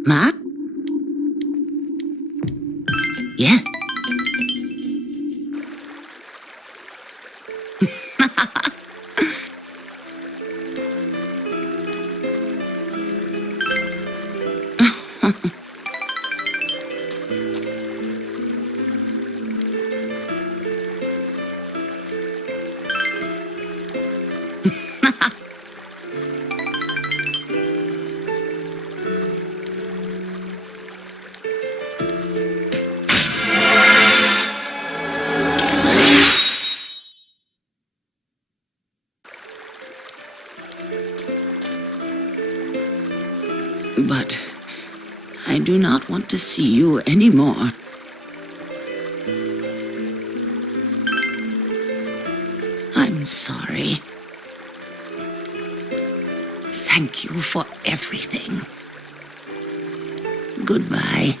Ma? Yeah. But I do not want to see you anymore. I'm sorry. Thank you for everything. Goodbye.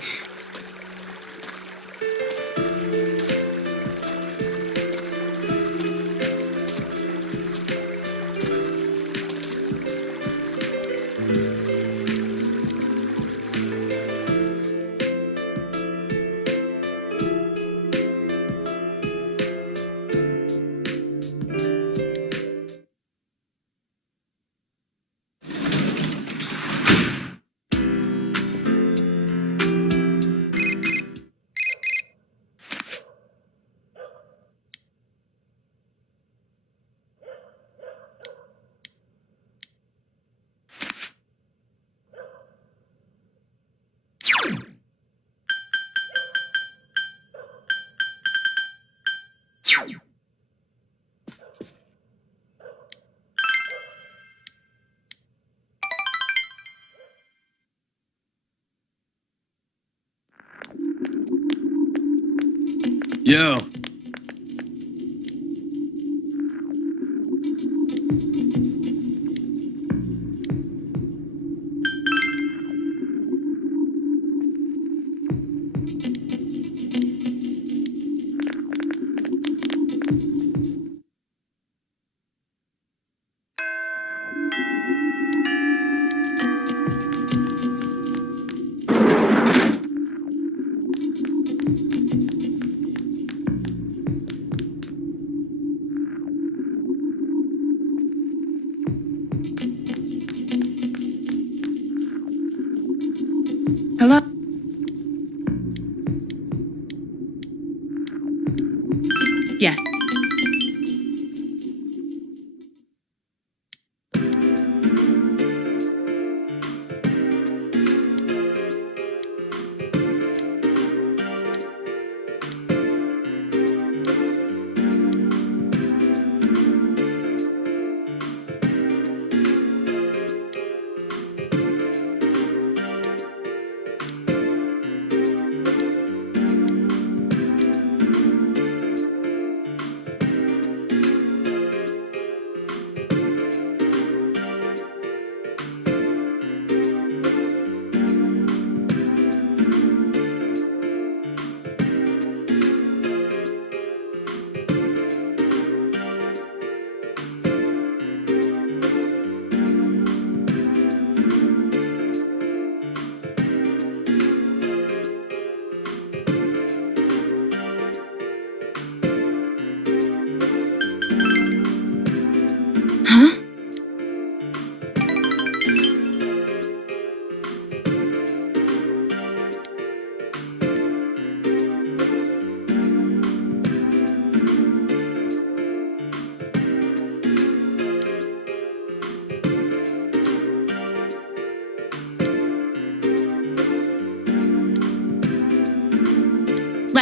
Yo. Hello? Yeah.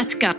Let's go.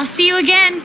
I'll see you again.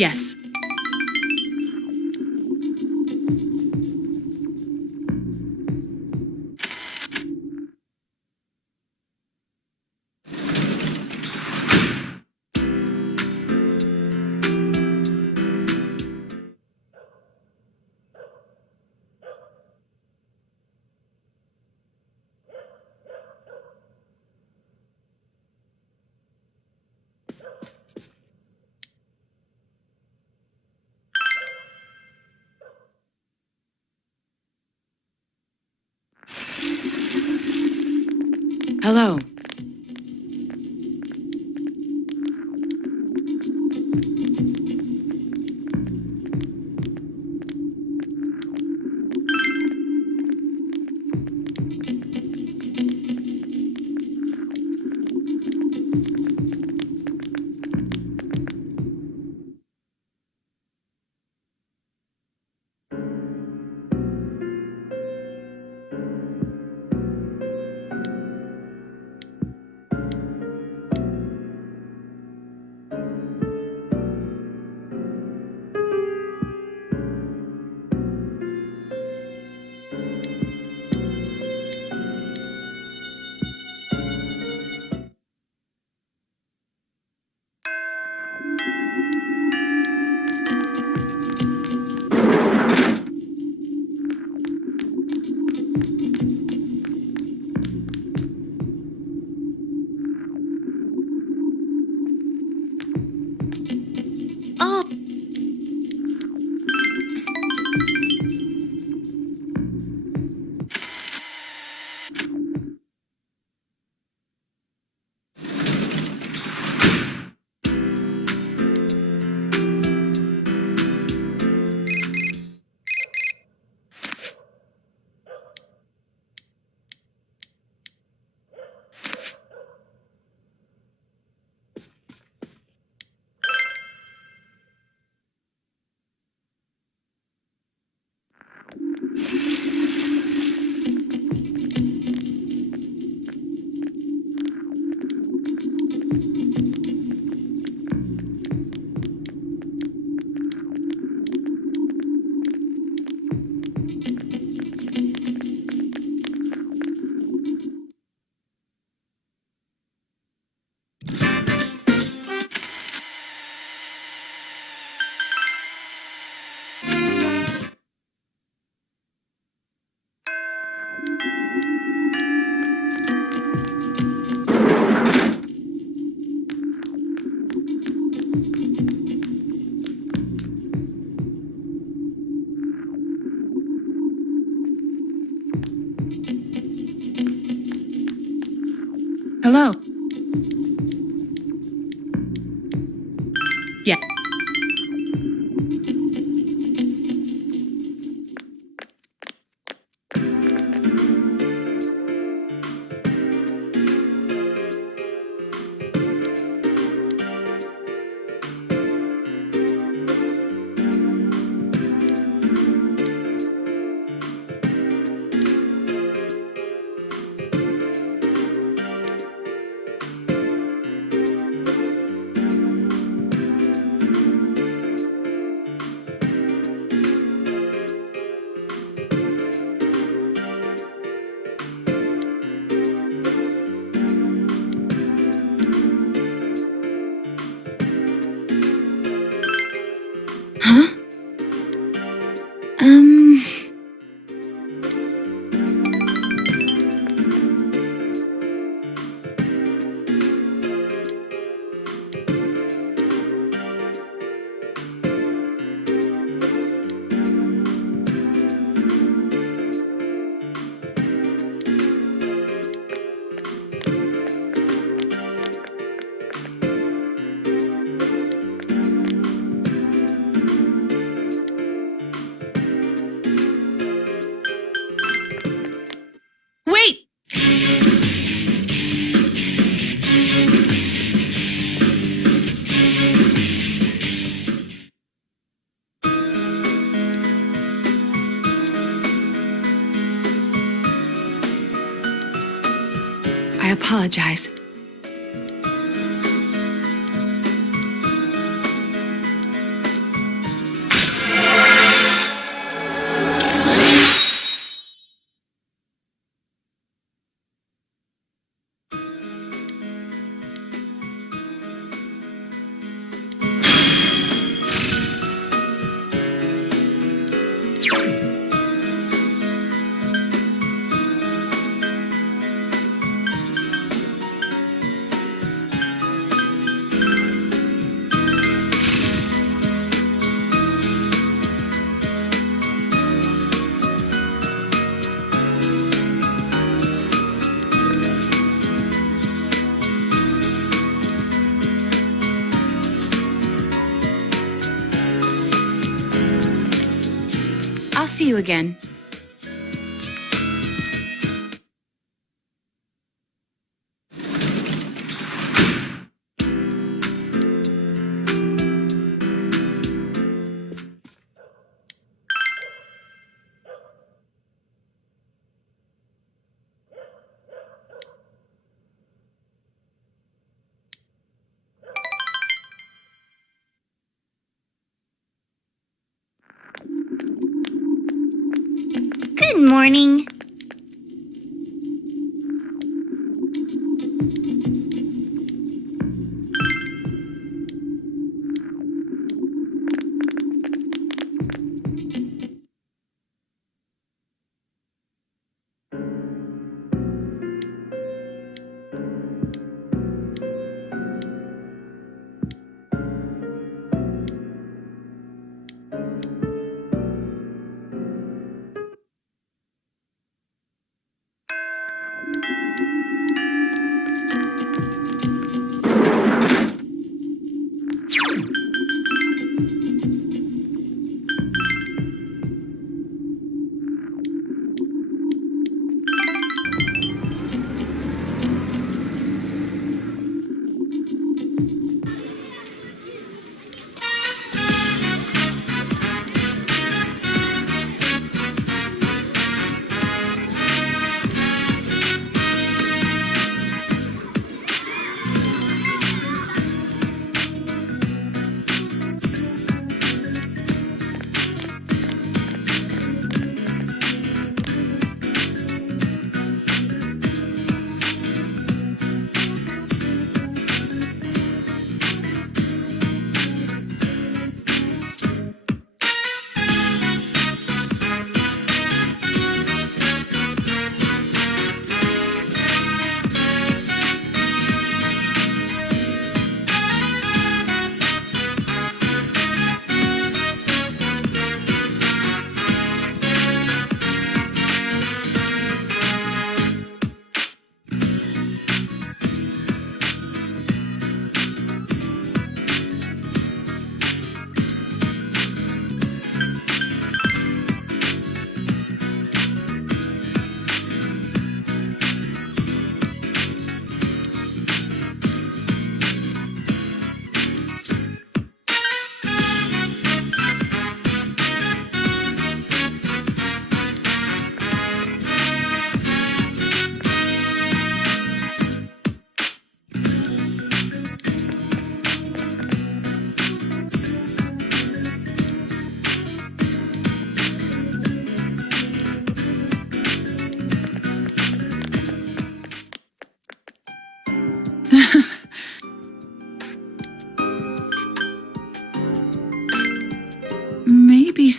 Yes. Hello. Hello. Yeah. Huh? Wait! I apologize. I'll see you again. Good morning.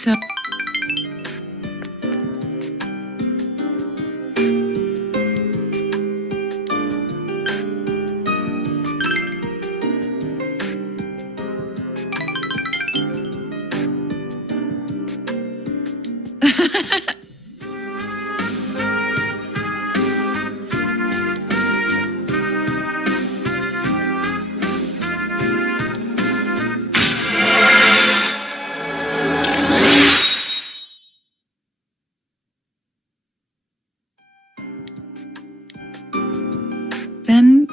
so... Then...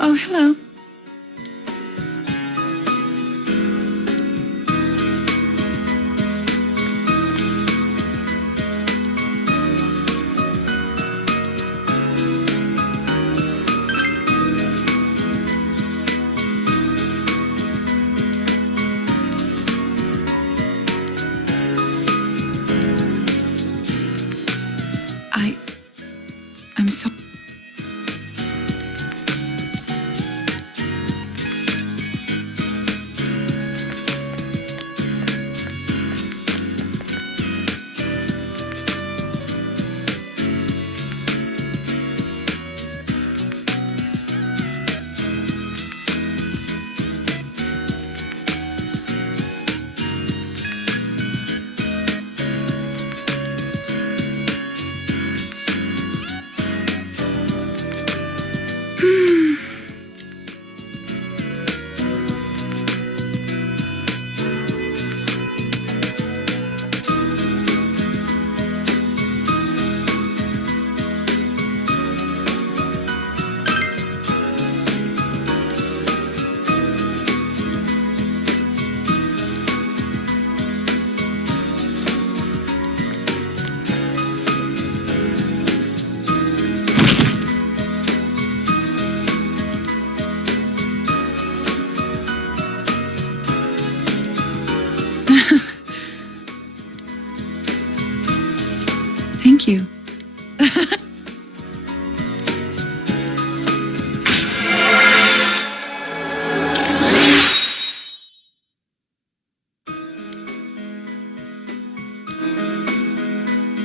Oh, hello. I'm so... Thank you.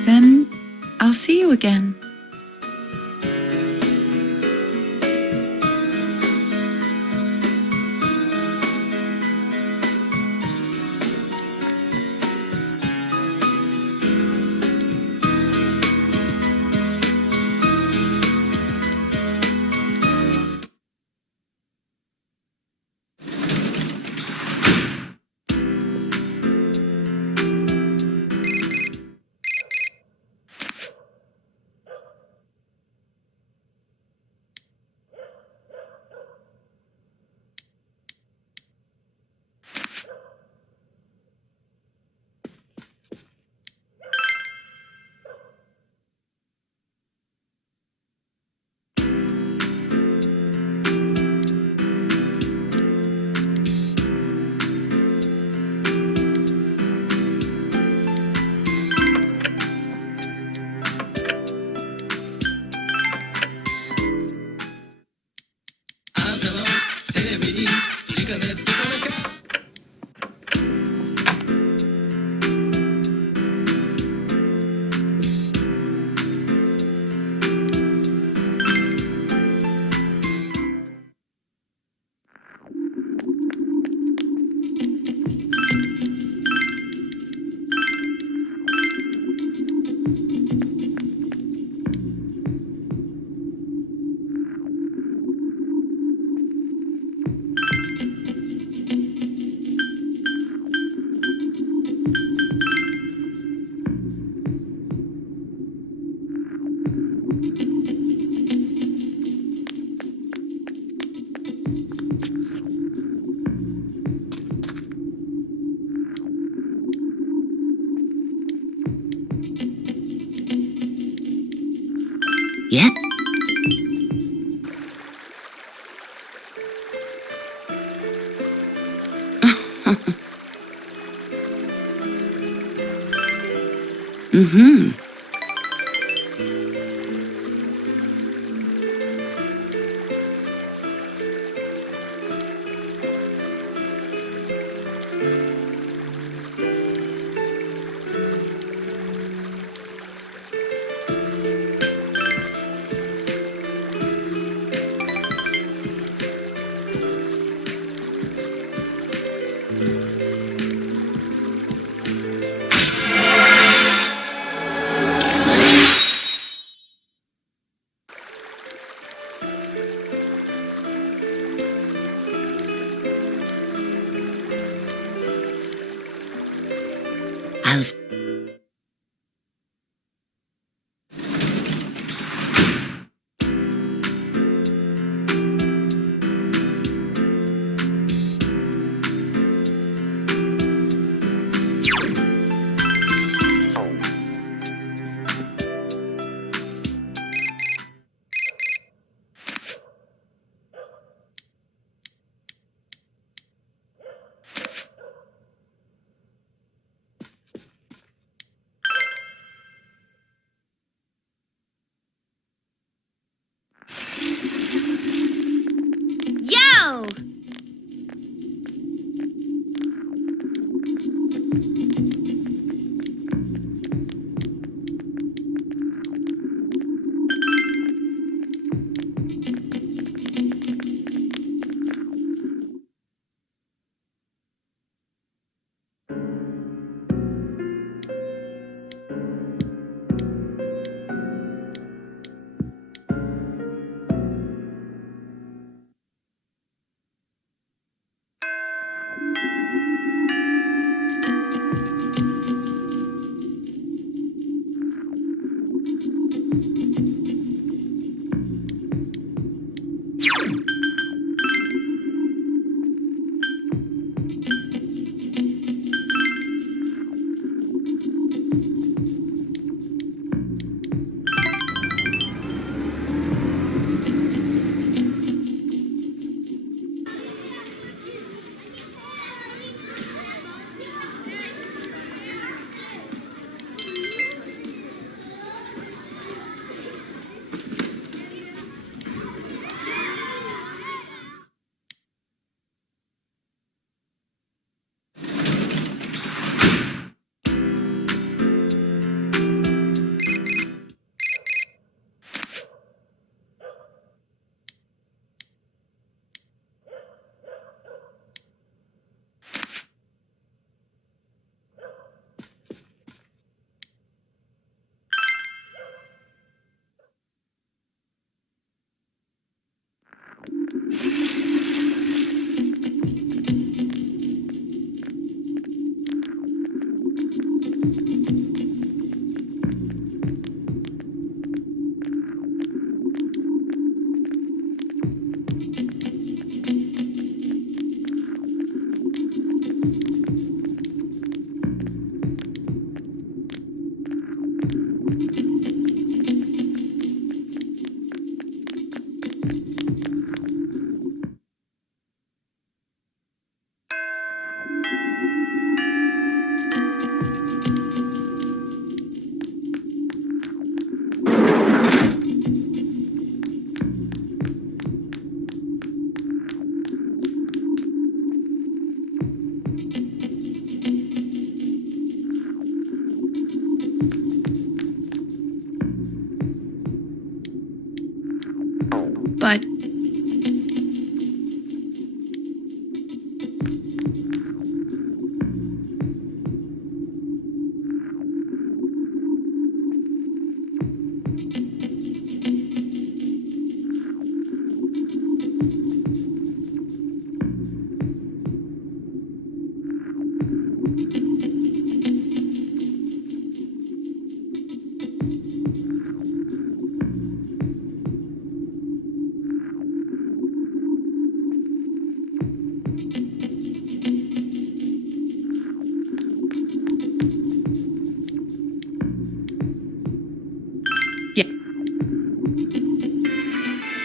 Then I'll see you again. Yet. Mm-hmm.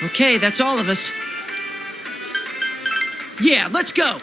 Okay, that's all of us. Yeah, let's go!